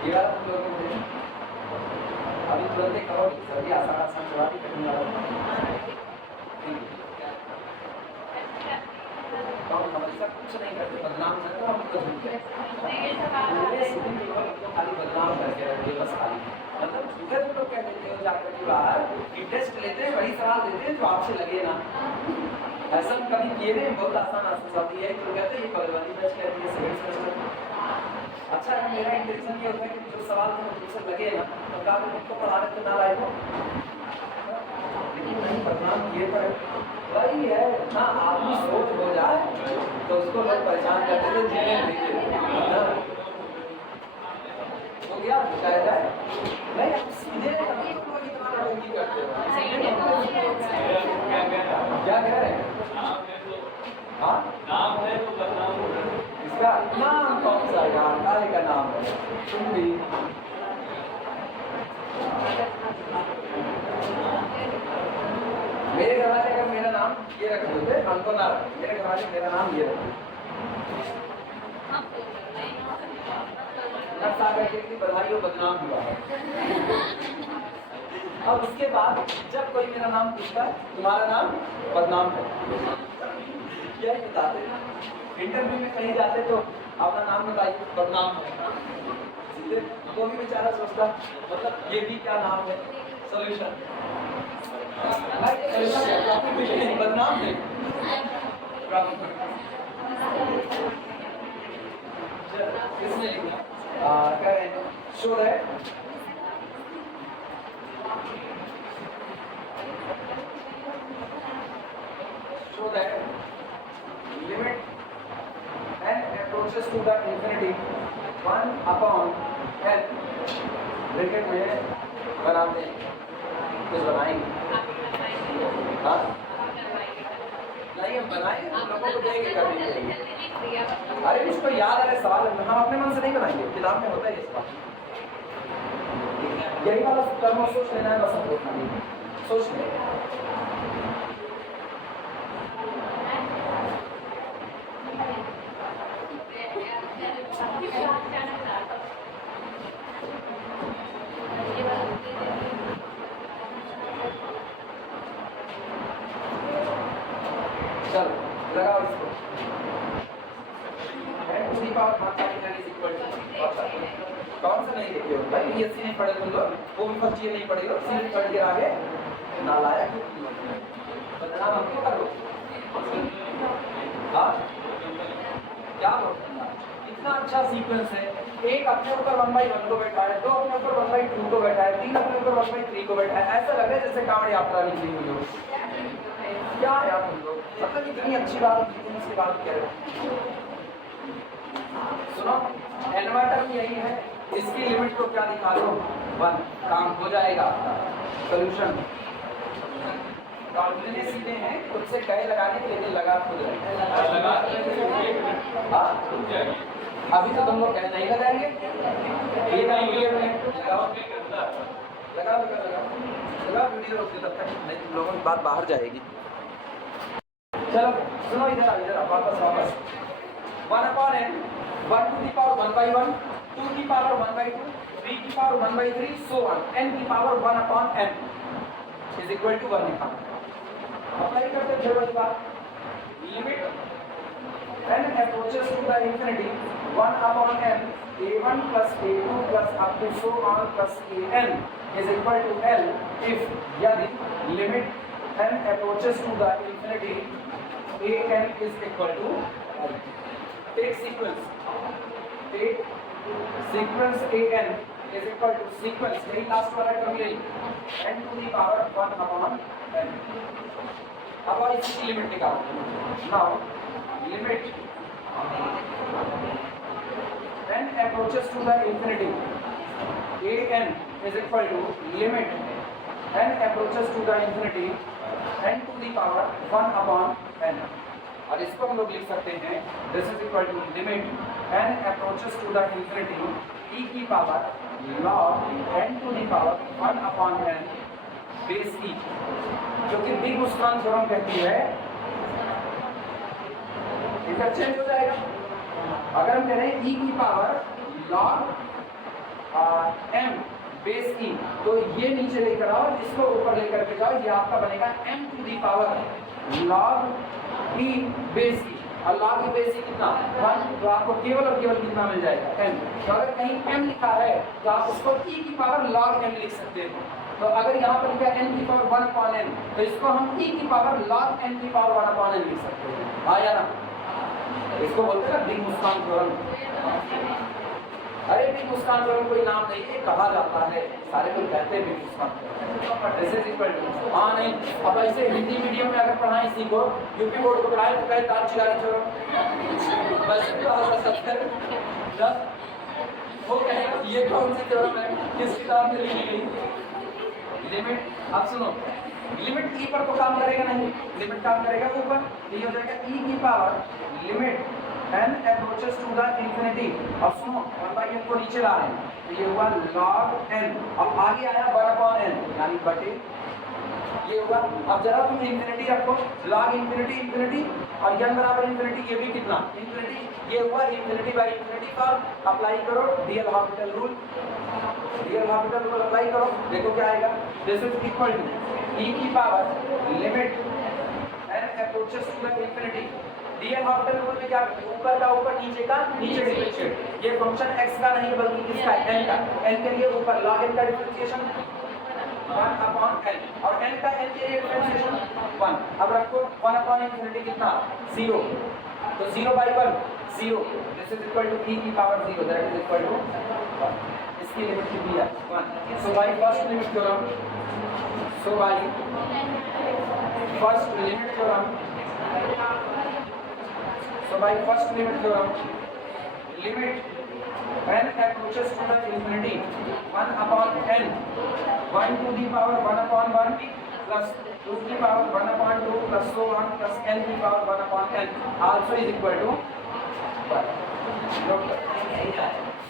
ये वाला तुम लोगों को अभी तुरंत करो सर, ये आसान आसान सवाल ही करने वाला तो हम हमेशा कुछ नहीं करते, बदनाम न करो, हम कुछ नहीं करते, खाली बदनाम करके रखते बस खाली। मतलब झूठे तुम लोग कह देते हो जाकर के बाहर कि टेस्ट लेते हैं, वही सवाल देते हैं जो आपसे लगे ना। ऐसा हम कभी किए नहीं, बहुत आसान आसान सवाल है तो कहते हैं ये बगलवानी बैच कहती है सेकंड सेमेस्टर। अच्छा है, मेरा इंटेंशन ये होता है कि जो सवाल तुमसे लगे ना तो कहा तुमको पढ़ाने तो ना लायक हो, लेकिन नहीं बदनाम किए पर वही है ना, आदमी सोच हो जाए तो उसको लोग पहचान करते थे जीने देते हो गया बताया जाए नहीं, आप सीधे लोग इतना लड़ाई करते हो क्या कह रहे हैं? हाँ नाम है तो बदनाम हो रहा है, इसका नाम कौन सा यार, काले का नाम है तुम भी मेरे घर वाले अगर मेरा नाम ये रख देते, हमको ना रख, मेरे घर वाले मेरा नाम ये रख बधाई हो बदनाम हुआ। अब उसके बाद जब कोई मेरा नाम पूछता है तुम्हारा नाम बदनाम है, यही बताते इंटरव्यू में कहीं जाते तो अपना नाम बताइए बदनाम है, सीधे वो भी बेचारा सोचता मतलब ये भी क्या नाम है, सोल्यूशन बदनाम है इसमें करें शो है limit n approaches to the infinity 1 upon n bracket में बनाते हैं, कुछ बनाएंगे हाँ नहीं हम बनाएंगे, लोगों को देंगे करने के लिए। अरे इसको याद आ रहे सवाल हम अपने मन से नहीं बनाएंगे, किताब में होता है ये सवाल, यही वाला कर्म सोच लेना है बस, हमको सोच लेना चलो लगाओ इसको कौन सा नहीं देखते हो भाई, बीएससी नहीं पढ़े तुम लोग, वो भी फर्स्ट ईयर नहीं पढ़े हो, सीधे थर्ड ईयर आगे नालायक बदनाम हम क्यों करो? हाँ क्या बोलते इतना अच्छा सीक्वेंस है, एक अपने ऊपर 1/1 को बैठा है, दो अपने ऊपर 1/2 को बैठा है, तीन अपने ऊपर 1/3 को बैठा है, ऐसा लग रहा है जैसे कांवड़ यात्रा निकली हुई हो। क्या यार तुम लोग, मतलब इतनी अच्छी बात होती है उसके बाद कह रहे हो। सुनो इन्वर्टर भी यही है, इसकी लिमिट को क्या दिखा दो 1, काम हो जाएगा सोल्यूशन। इतने सीधे हैं खुद से कहे लगाने के, लेकिन लगा खुद अभी तो तुम लोग कह नहीं लगाएंगे, ये ना वीडियो में लगाओ लगा वीडियो रोक दे तब तक, नहीं तुम लोगों की बात बाहर जाएगी। चलो सुनो इधर वापस 1/n 1 to the power 1/1 2 की पावर 1/2 3 की पावर 1/3 so on n की power 1/n is equal to 1 लिखा। अप्लाई करते थे वही बात, limit n approaches to the infinity 1/n a1 plus a2 plus up to so on plus an is equal to l if यदि limit n approaches to the infinity an is equal to l। take sequence an is equal to sequence यही लास्ट वाला टर्म यही n to the power 1/n। अब और इसकी लिमिट निकालो। Now limit n approaches to the infinity an is equal to limit n approaches to the infinity n to the power 1/n। और इसको हम लोग लिख सकते हैं this is equal to limit n approaches to the infinity e की power log n to the power 1/n base e, जो कि बिग मुस्कान थ्योरम कहती है। इसका चेंज हो जाएगा अगर हम कह रहे हैं e की पावर log m बेस ई, तो ये नीचे लेकर आओ, इसको ऊपर लेकर के जाओ, ये आपका बनेगा m to the power log e base e, और log e बेस ई कितना 1, तो आपको केवल और केवल कितना मिल जाएगा m। तो अगर कहीं m लिखा है तो आप उसको e की पावर log m लिख सकते हो। तो अगर यहाँ पर लिखा है n की पावर 1 अपॉन n, तो इसको हम e की पावर log n की पावर 1 अपॉन n लिख सकते हैं। आया ना, इसको बोलते हैं बिग मुस्कान थ्योरम। अरे बिग मुस्कान थ्योरम कोई नाम नहीं है, कहा जाता है, सारे लोग कहते हैं बिग मुस्कान theorem. This is equal to, हाँ नहीं, अब ऐसे हिंदी मीडियम में अगर पढ़ाएं इसी को, यूपी बोर्ड को पढ़ाएं तो कहे ताज-चिरारी थ्योरम, बस वो कहेगा ये कौन सी थ्योरम है, किस किताब में लिखी गई। लिमिट, अब सुनो, लिमिट ई पर तो काम करेगा नहीं, लिमिट काम करेगा ऊपर, तो ये हो जाएगा ई की power limit n approaches to the infinity। अब सुनो 1/n को नीचे ला रहे हैं, तो ये हुआ log n, अब आगे आया 1 upon n यानी बटे, ये हुआ। अब जरा तुम इंफिनिटी रखो, log इंफिनिटी इंफिनिटी और n बराबर इंफिनिटी, ये भी कितना इंफिनिटी, ये हुआ infinity by infinity form. Apply करो D L hospital rule, D L hospital rule apply करो, देखो क्या आएगा। This is equal to e की power limit n approaches to the infinity, DL hospital rule में क्या करते हैं, ऊपर का ऊपर, नीचे का नीचे डिफरेंशिएट। ये फंक्शन x का नहीं बल्कि किसका है, n का, n के लिए ऊपर log n का डिफरेंशिएशन 1 अपॉन n, और n का n के लिए डिफरेंशिएशन 1। अब रखो 1 अपॉन इंफिनिटी कितना 0, तो 0/1 0, this is equal to e की power 0, that is equal to 1। इसकी लिमिट कितनी है 1। So by first limit theorem, so by first limit theorem, so by first limit theorem, limit n approaches to the infinity 1 upon n, 1 to the power 1 upon 1 plus 2 to the power 1 upon 2 plus so on plus n to the power 1 upon n also is equal to 1।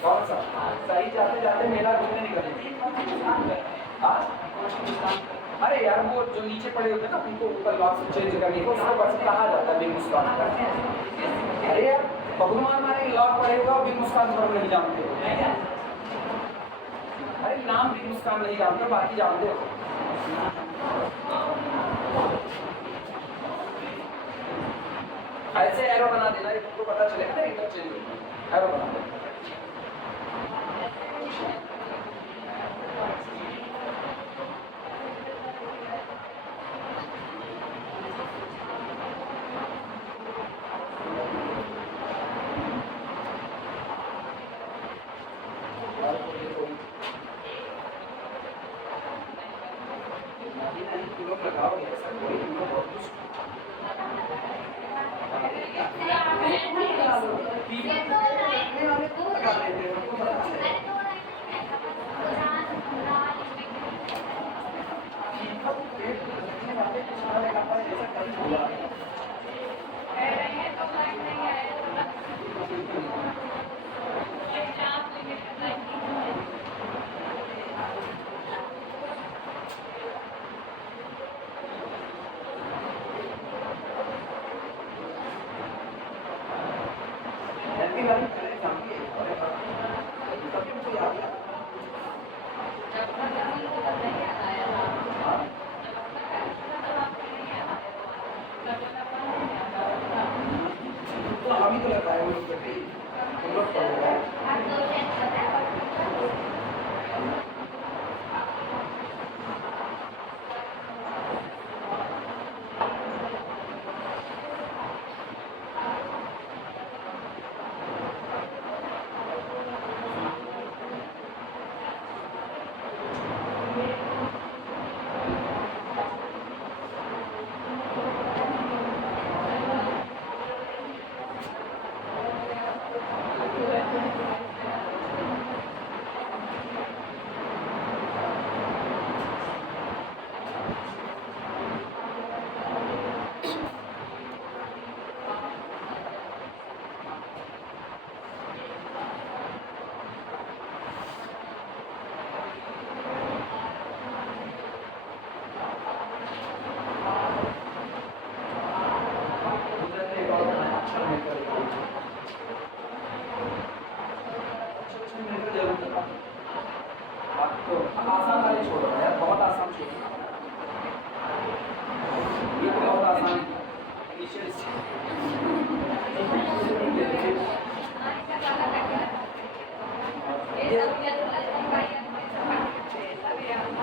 कौन सा सही, जाते जाते मेला घूमने निकले। अरे यार वो जो नीचे पड़े होते हैं ना, उनको ऊपर लॉक से चेंज करने को उसको बस कहा जाता है बिग मुस्कान। अरे यार भगवान मारे लॉक पड़े होगा, बिग मुस्कान पर नहीं जानते हो, अरे नाम बिग मुस्कान नहीं जानते, बाकी जानते हो। ऐसे एरो बना देना, तुमको पता चलेगा ना इंटरचेंज, एरो बना देना।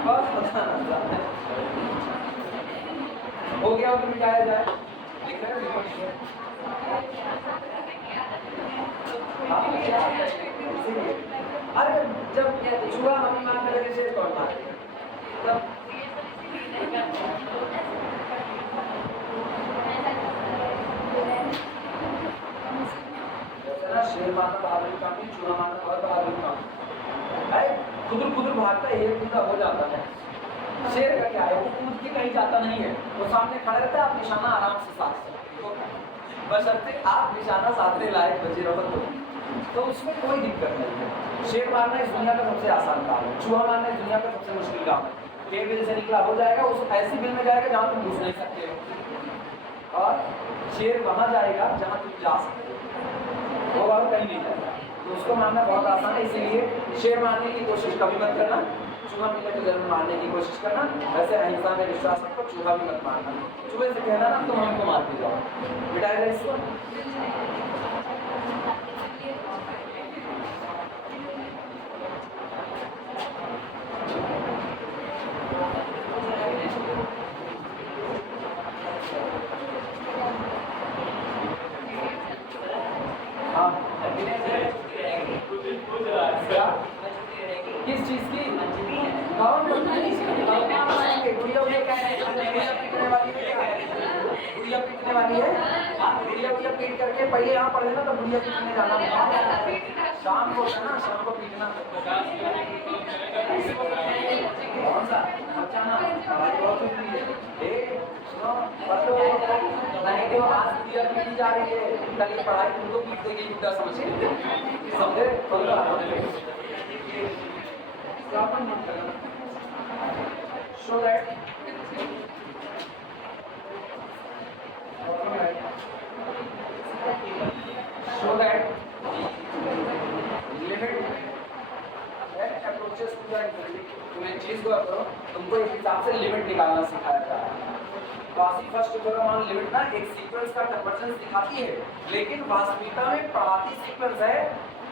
बस बताना हो गया तो मिटाया जाए, लिख रहे हो हाँ क्या इसीलिए। अरे जब चूहा हम मारने लगे शेर कौन मारे तब शेर मारना बहादुरी काम नहीं, चूहा मारना बहुत बहादुरी काम है। खुदर खुदर भागता है, एक कूदा हो जाता है। शेर का क्या है, वो कूद के कहीं जाता नहीं है, वो सामने खड़ा रहता है, आप निशाना आराम से साध सकते हो, बशर्ते आप निशाना साधने लायक बचे रहो तो उसमें कोई दिक्कत नहीं है। शेर मारना इस दुनिया का सबसे आसान काम है, चूहा मारना इस दुनिया का सबसे मुश्किल काम है। पेड़ में जैसे निकला हो जाएगा, उस ऐसी बिल में जाएगा जहाँ तुम घुस नहीं सकते हो, और शेर वहाँ जाएगा जहाँ तुम जा सकते हो, वो और कहीं नहीं जाएगा। तो उसको मारना बहुत आसान है, इसीलिए शेर मारने की कोशिश कभी मत करना, चूहा मिले तो जरूर मारने की कोशिश करना। वैसे अहिंसा में विश्वास रखो, चूहा भी मत मारना। चूहे से कहना ना तुम हमको मारते जाओ, मिटाएगा इसको। किस चीज की गुड़िया पीटने वाली है, गुड़िया पीट करके पहले यहाँ पढ़ लेना, तो गुड़िया पीटने जाना शाम को है ना, शाम को पीटना कौन सा बचाना नहीं तो आज गुड़िया पीटी जा रही है, कल ये पढ़ाई तुमको पीट देगी बुढ़ा समझे, समझे show that limit and approaches to the infinity। तुम्हें चीज को करो, तुमको इस हिसाब से लिमिट निकालना सिखाया जा रहा है। Classy first theorem on limit ना एक सीक्वेंस का कन्वर्जेंस दिखाती है, लेकिन वास्तविकता में पढ़ाती सीक्वेंस है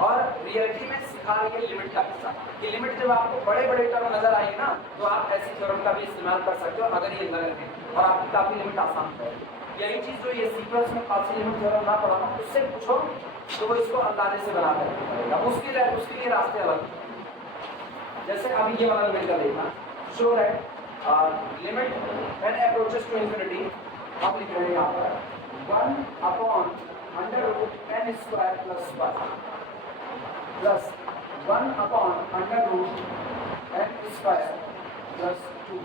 और रियलिटी में सिखा रही है लिमिट का हिस्सा। ये लिमिट जब आपको बड़े बड़े टर्म नजर आएंगे ना, तो आप ऐसी थ्योरम का भी इस्तेमाल कर सकते हो अगर ये नजर है, और आपकी काफी लिमिट आसान है। यही चीज जो ये सीक्वेंस में क्लासी लिमिट थ्योरम ना पढ़ाना, उससे पूछो तो वो इसको अंदाजे से बना देगा। अब उसके लिए रास्ते अलग, जैसे अभी ये वाला लिमिट का देखना, show that limit when approaches to infinity, आप लिख रहे हैं यहाँ पर 1/(n² + 1 plus 1/(n² + 2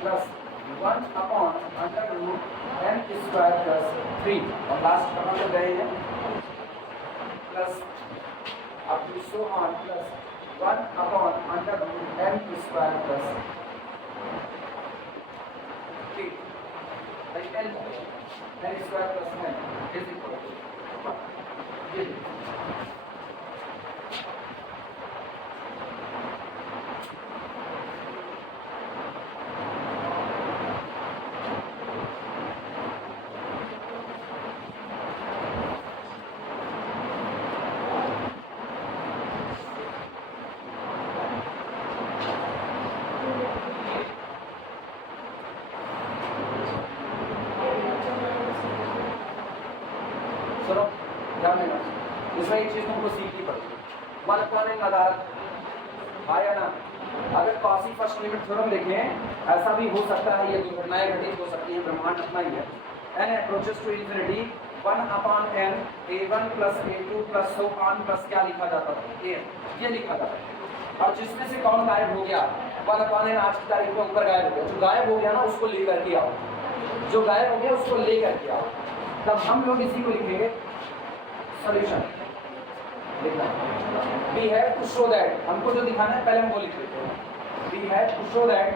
plus 1/(n² + 3 और लास्ट कहाँ से गए हैं प्लस अब so on plus 1/(n² + 3 n² + 9 is equal to इसमें एक चीज तुमको सीखनी पड़ेगी, मन अपने नदारत आया ना। अगर क्लासी फर्स्ट लिमिट थ्योरम देखें, ऐसा भी हो सकता है, ये दुर्घटनाएं घटित हो सकती हैं, ब्रह्मांड अपना ही है। n approaches to infinity 1/n a1 + a2 + so on plus क्या लिखा जाता था, a ये लिखा जाता है। और जिसमें से कौन गायब हो गया, 1/n आज की तारीख में ऊपर गायब हो गया, जो गायब हो गया ना उसको लेकर के आओ, जो गायब हो गया उसको लेकर के आओ। तब हम लोग इसी को लिखेंगे सॉल्यूशन लिखना। We have to show that, हमको जो दिखाना है पहले हम वो लिख लेते हैं। We have to show that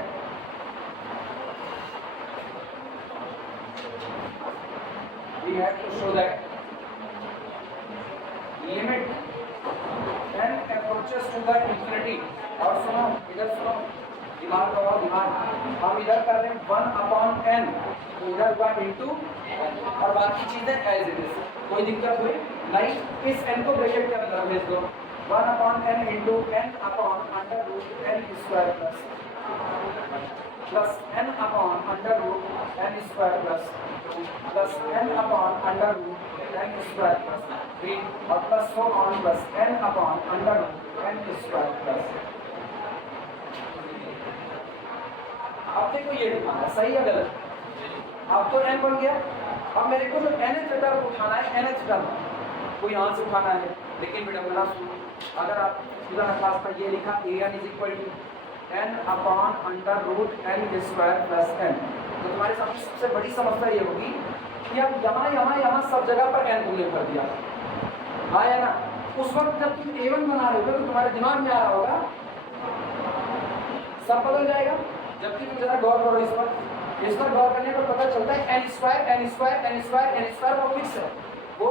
limit n approaches to the infinity। और सुनो इधर सुनो, दिमाग लगाओ दिमाग, हम इधर कर रहे हैं 1/n, तो इधर हुआ इनटू और बाकी चीजें एज इट इज, कोई दिक्कत हुई नहीं। इस n को ब्रैकेट के अंदर भेज दो, 1 upon n into n upon under root n square plus n upon under root n square plus n upon under root n square plus 3 और plus so on plus n upon under root n square plus। अब देखो ये दिखाना है सही है गलत। अब तो n बन गया, अब मेरे को जो nth टर्म उठाना है, nth टर्म को यहाँ से उठाना है। लेकिन बेटा बना सुनो, अगर आप पूरा क्लास पर ये लिखा an is equal to n upon under root n square plus n, तो तुम्हारे सामने सबसे बड़ी समस्या ये होगी कि अब यहाँ सब जगह पर n तुमने भर दिया, आया ना। उस वक्त जब तुम a1 बना रहे हो तो तुम्हारे दिमाग में आ रहा होगा सब बदल जाएगा। जबकि तुम जरा गौर करो इस पर गौर करने पर पता चलता है n स्क्वायर वो फिक्स है, वो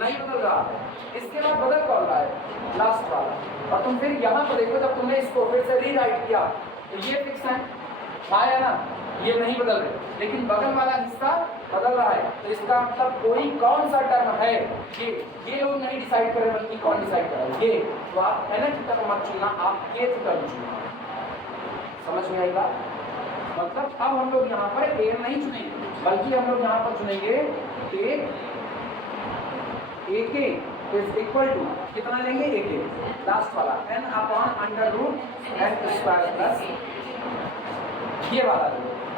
नहीं बदल रहा है। इसके बाद बदल कौन रहा है, लास्ट वाला। और तुम फिर यहाँ पर देखो, जब तुमने इसको फिर से रीराइट किया तो ये फिक्स है, आया ना, ये नहीं बदल रहे, लेकिन बगल वाला हिस्सा बदल रहा है। तो इसका मतलब कोई कौन सा टर्म है ये लोग नहीं डिसाइड कर रहे, बल्कि कौन डिसाइड कर रहा है, ये। तो आप nth टर्म मत चुनना, आप kth टर्म चुनना। समझ में आएगा? मतलब अब हम लोग यहाँ पर a नहीं चुनेंगे, बल्कि हम लोग यहाँ पर चुनेंगे ak इज इक्वल टू कितना लेंगे, ak लास्ट वाला n upon under root n square plus ये वाला।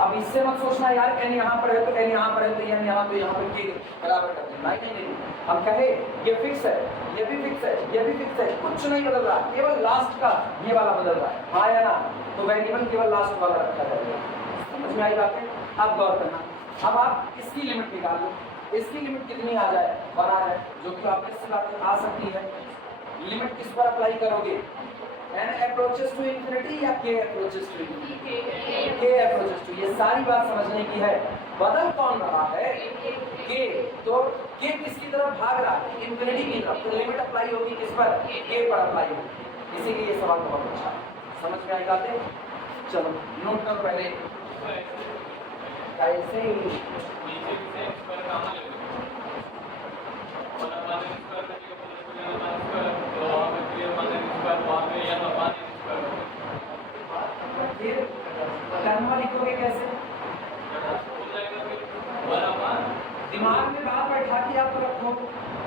अब इससे मत सोचना यार n यहाँ पर है तो n यहाँ पर है तो n यहाँ पर k बराबर कर देना, नहीं। हम कहे ये फिक्स है, ये भी फिक्स है, ये भी फिक्स है, कुछ नहीं बदल रहा, केवल लास्ट का ये वाला बदल रहा है, हाँ या ना। तो वेरिएबल केवल लास्ट वाला रखा जाएगा। समझ में आई बात है? अब गौर करना, अब आप इसकी लिमिट निकाल लो, इसकी लिमिट कितनी आ जाए, बना है, जो कि आपके साथ आ सकती है। लिमिट किस पर अप्लाई करोगे, n अप्रोचेस टू इंफिनिटी या k approaches to infinity, k approaches to. ये सारी बात समझने की है। बदल कौन रहा है, k, तो k किसकी तरफ भाग रहा है, इंफिनिटी की तरफ, तो लिमिट अप्लाई होगी किस पर, k पर अप्लाई होगी। इसीलिए ये सवाल बहुत अच्छा है, समझ में आई बातें। चलो नोट करो पहले कैसे टर्म लिखोगे, कैसे दिमाग में बात बैठा के आप रखो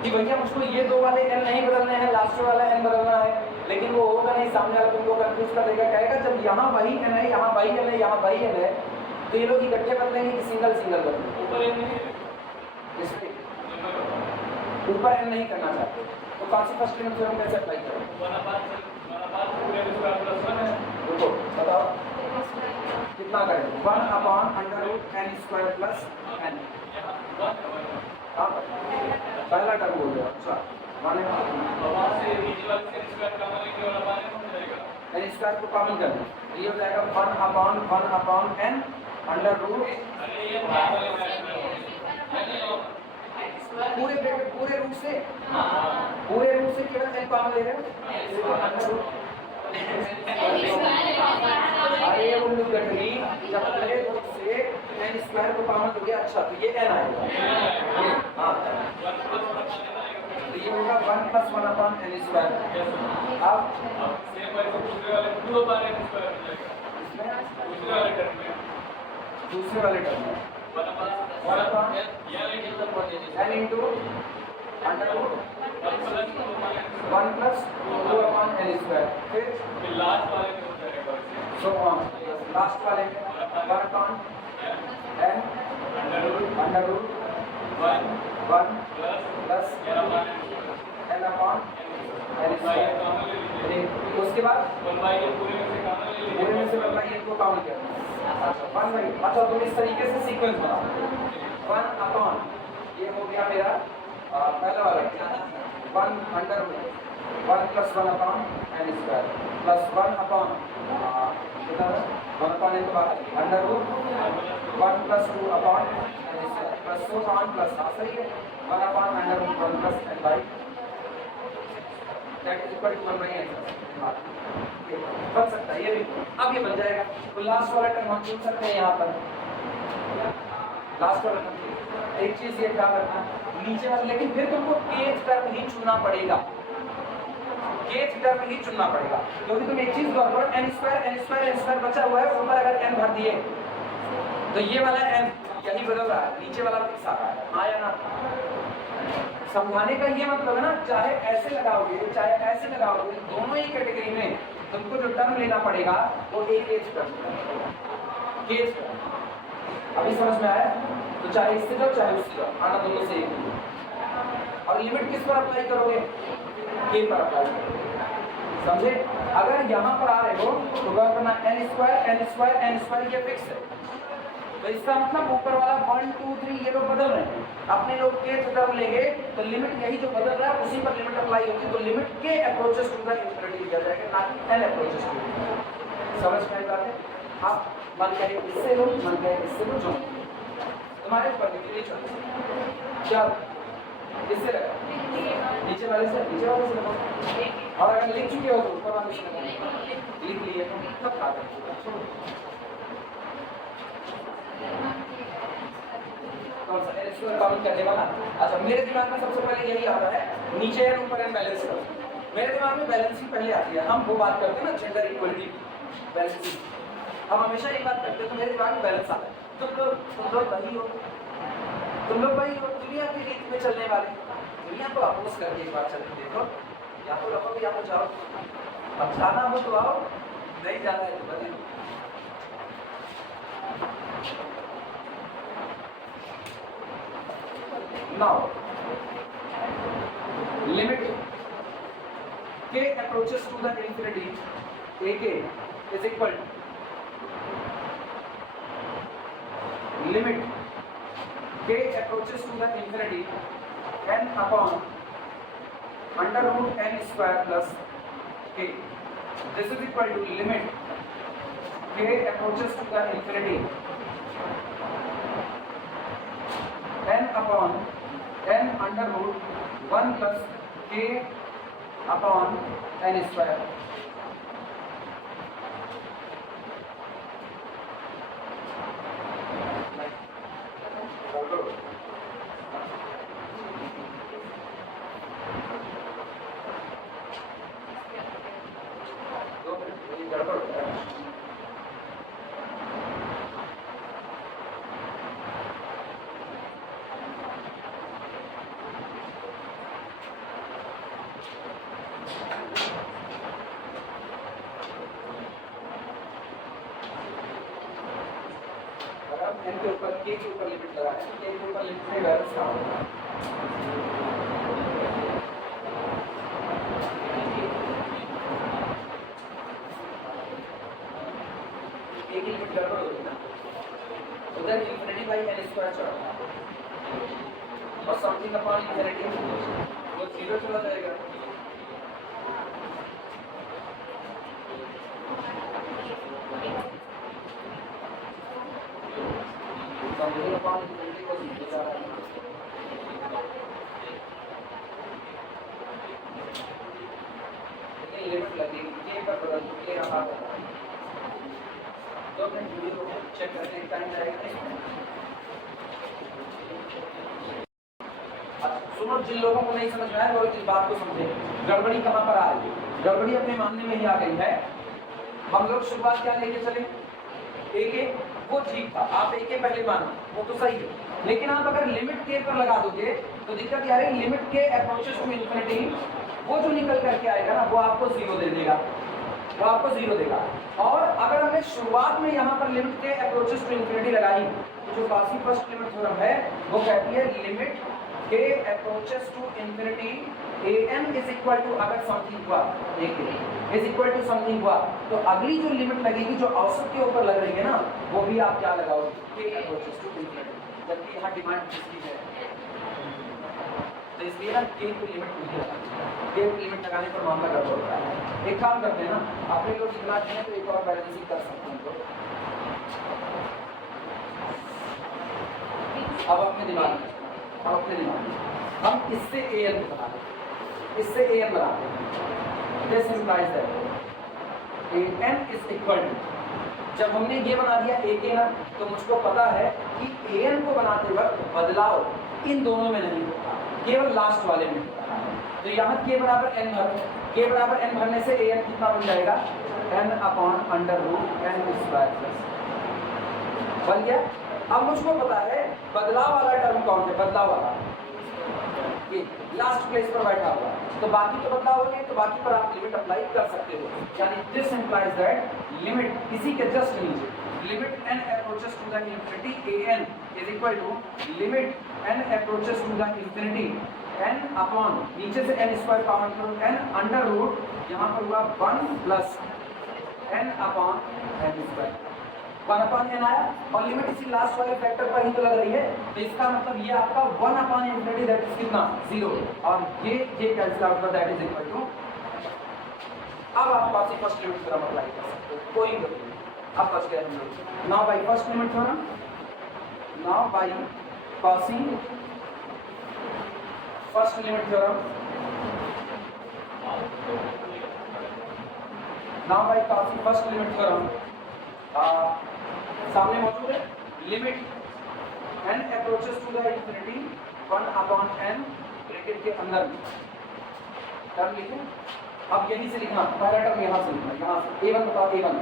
कि भैया मुझको ये दो वाले n नहीं बदलने हैं, लास्ट वाला n बदलना है। लेकिन वो होगा नहीं, सामने वाला तुमको कंफ्यूज कर देगा, कहेगा जब यहाँ वही n है, यहाँ वही n है, यहाँ वही n है, तो ये लोग इकट्ठे बदलेंगे कि सिंगल बदलेंगे। ऊपर n नहीं करना चाहते तो कौन-सी फर्स्ट लिमिट थ्योरम कैसे अप्लाई करें, रुको बताओ कितना करें, 1 upon under root n square plus n। पहला टर्म बोल रहे हो, अच्छा माने n स्क्वायर को कॉमन कर दें, ये हो जाएगा 1 अपॉन n अंडर रूट पूरे रूट से केवल n कॉमन ले रहे हो, अंडर रूट। अरे उल्लू गठरी, जब पहले रूट से n स्क्वायर को कॉमन हो गया, अच्छा तो ये n आएगा, हाँ तो ये होगा 1 प्लस 1 अपॉन n स्क्वायर। अब दूसरे वाले टर्म में 1 upon n into under root 1 plus 2 upon n square, फिर लास्ट वाले 1 upon n under root 1 plus n upon n square. उसके बाद पूरे में से बताइए इनको काउंट करना 1 बाई। अच्छा तुम इस तरीके से सीक्वेंस बनाओ, 1 अपॉन ये हो गया मेरा पहला वाला 1 under root 1 plus 1 upon n square plus 1 upon कितना 1 अपॉन n के बाद under root 1 plus 2 upon n square plus 2 upon plus, हाँ सही है, 1 upon under root 1 plus n by that is equal to 1 by n। बन सकता है ये भी, अब ये बन जाएगा। तो लास्ट वाला टर्म हम चुन सकते हैं यहाँ पर, लास्ट वाला टर्म। एक चीज ये ख्याल रखना नीचे वाला, लेकिन फिर तुमको kth टर्म ही चुनना पड़ेगा, केथ टर्म ही चुनना पड़ेगा, क्योंकि तुम एक चीज गौर करो, n स्क्वायर बचा हुआ है, ऊपर अगर n भर दिए तो ये वाला n यही बदल रहा है, नीचे वाला फिक्स आ रहा है, हाँ या ना? समझाने का ये मतलब है ना, चाहे ऐसे लगाओगे चाहे ऐसे लगाओगे, दोनों ही कैटेगरी में तुमको जो टर्म लेना पड़ेगा वो एक टर्म। अभी समझ में आया? तो चाहे इससे जाओ चाहे उससे जाओ, आना दोनों से एक। और लिमिट किस पर अप्लाई करोगे? के पर अप्लाई करोगे, समझे? अगर यहाँ पर आ रहे हो तो क्या करना, n स्क्वायर ये फिक्स है, तो इसका मतलब ऊपर वाला 1 2 3 ये लोग बदल रहे हैं, अपने लोग के टर्म लेंगे तो लिमिट यही जो बदल रहा है उसी पर लिमिट अप्लाई होगी, तो लिमिट के अप्रोचेस टू द इंफिनिटी दिया जाएगा, ना कि n अप्रोचेस टू। समझ में आई बात है? आप मन कहे इससे लो, मन कहे इससे लो, जो तुम्हारे ऊपर क्या इससे लगा, नीचे वाले से लगाओ, और अगर लिख चुके हो तो ऊपर वाले से लगाओ, लिख लिए तो तब खा कौन सा n काउंट करने वाला? अच्छा, मेरे दिमाग में सबसे पहले यही आता है, नीचे n ऊपर n बैलेंस करो। मेरे दिमाग में बैलेंसिंग पहले आती है, हम वो बात करते हैं ना जेंडर इक्वलिटी बैलेंसिंग, हम हमेशा ये बात करते हैं तो मेरे दिमाग में बैलेंस आता है। तुम लोग वही हो, दुनिया की रीत में चलने वाले, दुनिया को अपोज करके एक बार चल के देखो, या तो रखो या तो जाओ, अब जाना हो तो आओ, नहीं जाना है तो बदलो। Now, limit k approaches to the infinity, ak is equal to limit k approaches to the infinity n upon under root n square plus k. This is equal to limit k approaches to the infinity n upon n under root 1 plus k upon n square. n के ऊपर k के ऊपर लिमिट लगा है, k के ऊपर लिमिट में बैलेंस का होगा, k की लिमिट गड़बड़ होगी ना, उधर इंफिनिटी बाई n स्क्वायर चढ़ा और समथिंग अपॉन इंफिनिटी वो 0 चला जाएगा। समथिंग अपॉन इंफिनिटी को 0 जा रहा है, लेकिन लिमिट लगेगी k पर बदल के रहा है। तो अपने वीडियो को चेक करने का टाइम जाएगा। सुनो, जिन लोगों को नहीं समझ में आया वो इस बात को समझे, गड़बड़ी कहाँ पर आ रही है? गड़बड़ी अपने मानने में ही आ गई है। हम लोग शुरुआत क्या लेके चले, एक वो ठीक था, आप एक पहले मानो वो तो सही है, लेकिन आप अगर लिमिट के पर लगा दोगे तो दिक्कत क्या है, लिमिट के अप्रोचेस टू इंफिनिटी वो जो निकल करके आएगा ना वो आपको 0 दे देगा, वो आपको 0 देगा। और अगर हमने शुरुआत में यहाँ पर लिमिट के अप्रोचेस टू इंफिनिटी लगाई तो जो काफी फर्स्ट लिमिट थ्योरम है वो कहती है लिमिट के approaches to infinity an is equal to, अगर समथिंग हुआ इज इक्वल टू समथिंग हुआ तो अगली जो लिमिट लगेगी जो औसत के ऊपर लग रही है ना वो भी आप क्या लगाओगे, के अप्रोचेस टू इंफिनिटी, जबकि यहाँ डिमांड किसकी है, तो इसलिए ना के की लिमिट नहीं लगानी, के की लिमिट लगाने पर मामला गड़बड़ होता है। एक काम करते हैं ना, अपने लोग जितना चाहिए तो एक और बैलेंसिंग कर सकते हैं तो अब अपने दिमाग में हम इससे an बना दें, इससे an बनाते हैं, this implies that an is equal to, जब हमने ये बना दिया एक ना तो मुझको पता है कि an को बनाते वक्त बदलाव इन दोनों में नहीं होता, केवल लास्ट वाले में होता है। तो यहाँ के बराबर n भर के बराबर n भरने से an कितना बन जाएगा, n upon under root n square plus बन गया। अब मुझको पता है बदलाव वाला टर्म कौन है, बदलाव वाला ये लास्ट प्लेस पर बैठा हुआ, तो बाकी तो बदलाव हो गए, तो बाकी पर आप लिमिट अप्लाई कर सकते हो। यानी दिस इंप्लाइज दैट लिमिट इसी के जस्ट नीचे limit n approaches to the infinity an is equal to limit n approaches to the infinity n upon नीचे से n स्क्वायर कॉमन करो n अंडर रूट यहाँ पर हुआ 1 plus n upon n square 1 upon n आया और लिमिट इसी लास्ट वाले फैक्टर पर ही तो लग रही है, तो इसका मतलब ये आपका 1 अपॉन इंफिनिटी दैट इज कितना 0 और ये कैंसिल आउट कर दैट इज इक्वल टू। अब आप पास फर्स्ट लिमिट थ्योरम अप्लाई कर सकते हो, कोई भी अब बच गए हम लोग। Now by first limit theorem, now by passing first limit theorem, now by passing first limit theorem सामने मौजूद है limit n approaches to the infinity 1 upon n bracket के अंदर टर्म लिखें। अब यहीं से लिखना, पहला टर्म यहाँ से लिखना, यहाँ से a1 बताओ a1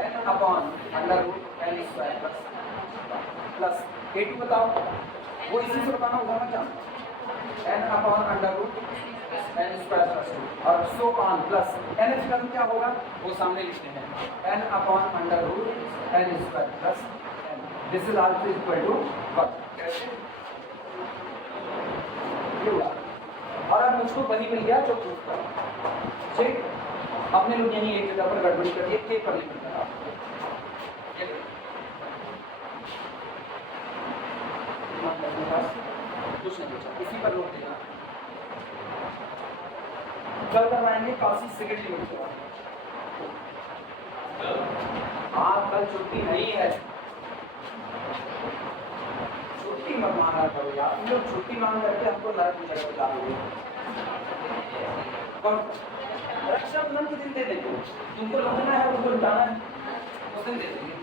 n upon under root n square plus a2 बताओ, वो इसी से बताना होगा ना, n upon under root n square plus 2 और so on plus nth term क्या होगा वो सामने लिखते हैं n upon under root n square plus n, this is also equal to 1। कैसे ये हुआ और अब मुझको वही मिल गया जो प्रूफ कर। ठीक, अपने लोग यहीं एक जगह पर गड़बड़ी कर दिए, के पर लिख दिया कुछ नहीं बचा, इसी पर रोक देना। कल करवाएंगे काशी सेकेंड लिमिट। हाँ कल छुट्टी नहीं है, छुट्टी मत मांगा करो यार, तुम लोग छुट्टी मांग करके हमको नरक में जगह डालोगे। कौन रक्षाबंधन के दिन दे देंगे, तुमको लगना है तुमको जाना है उस दिन दे देंगे।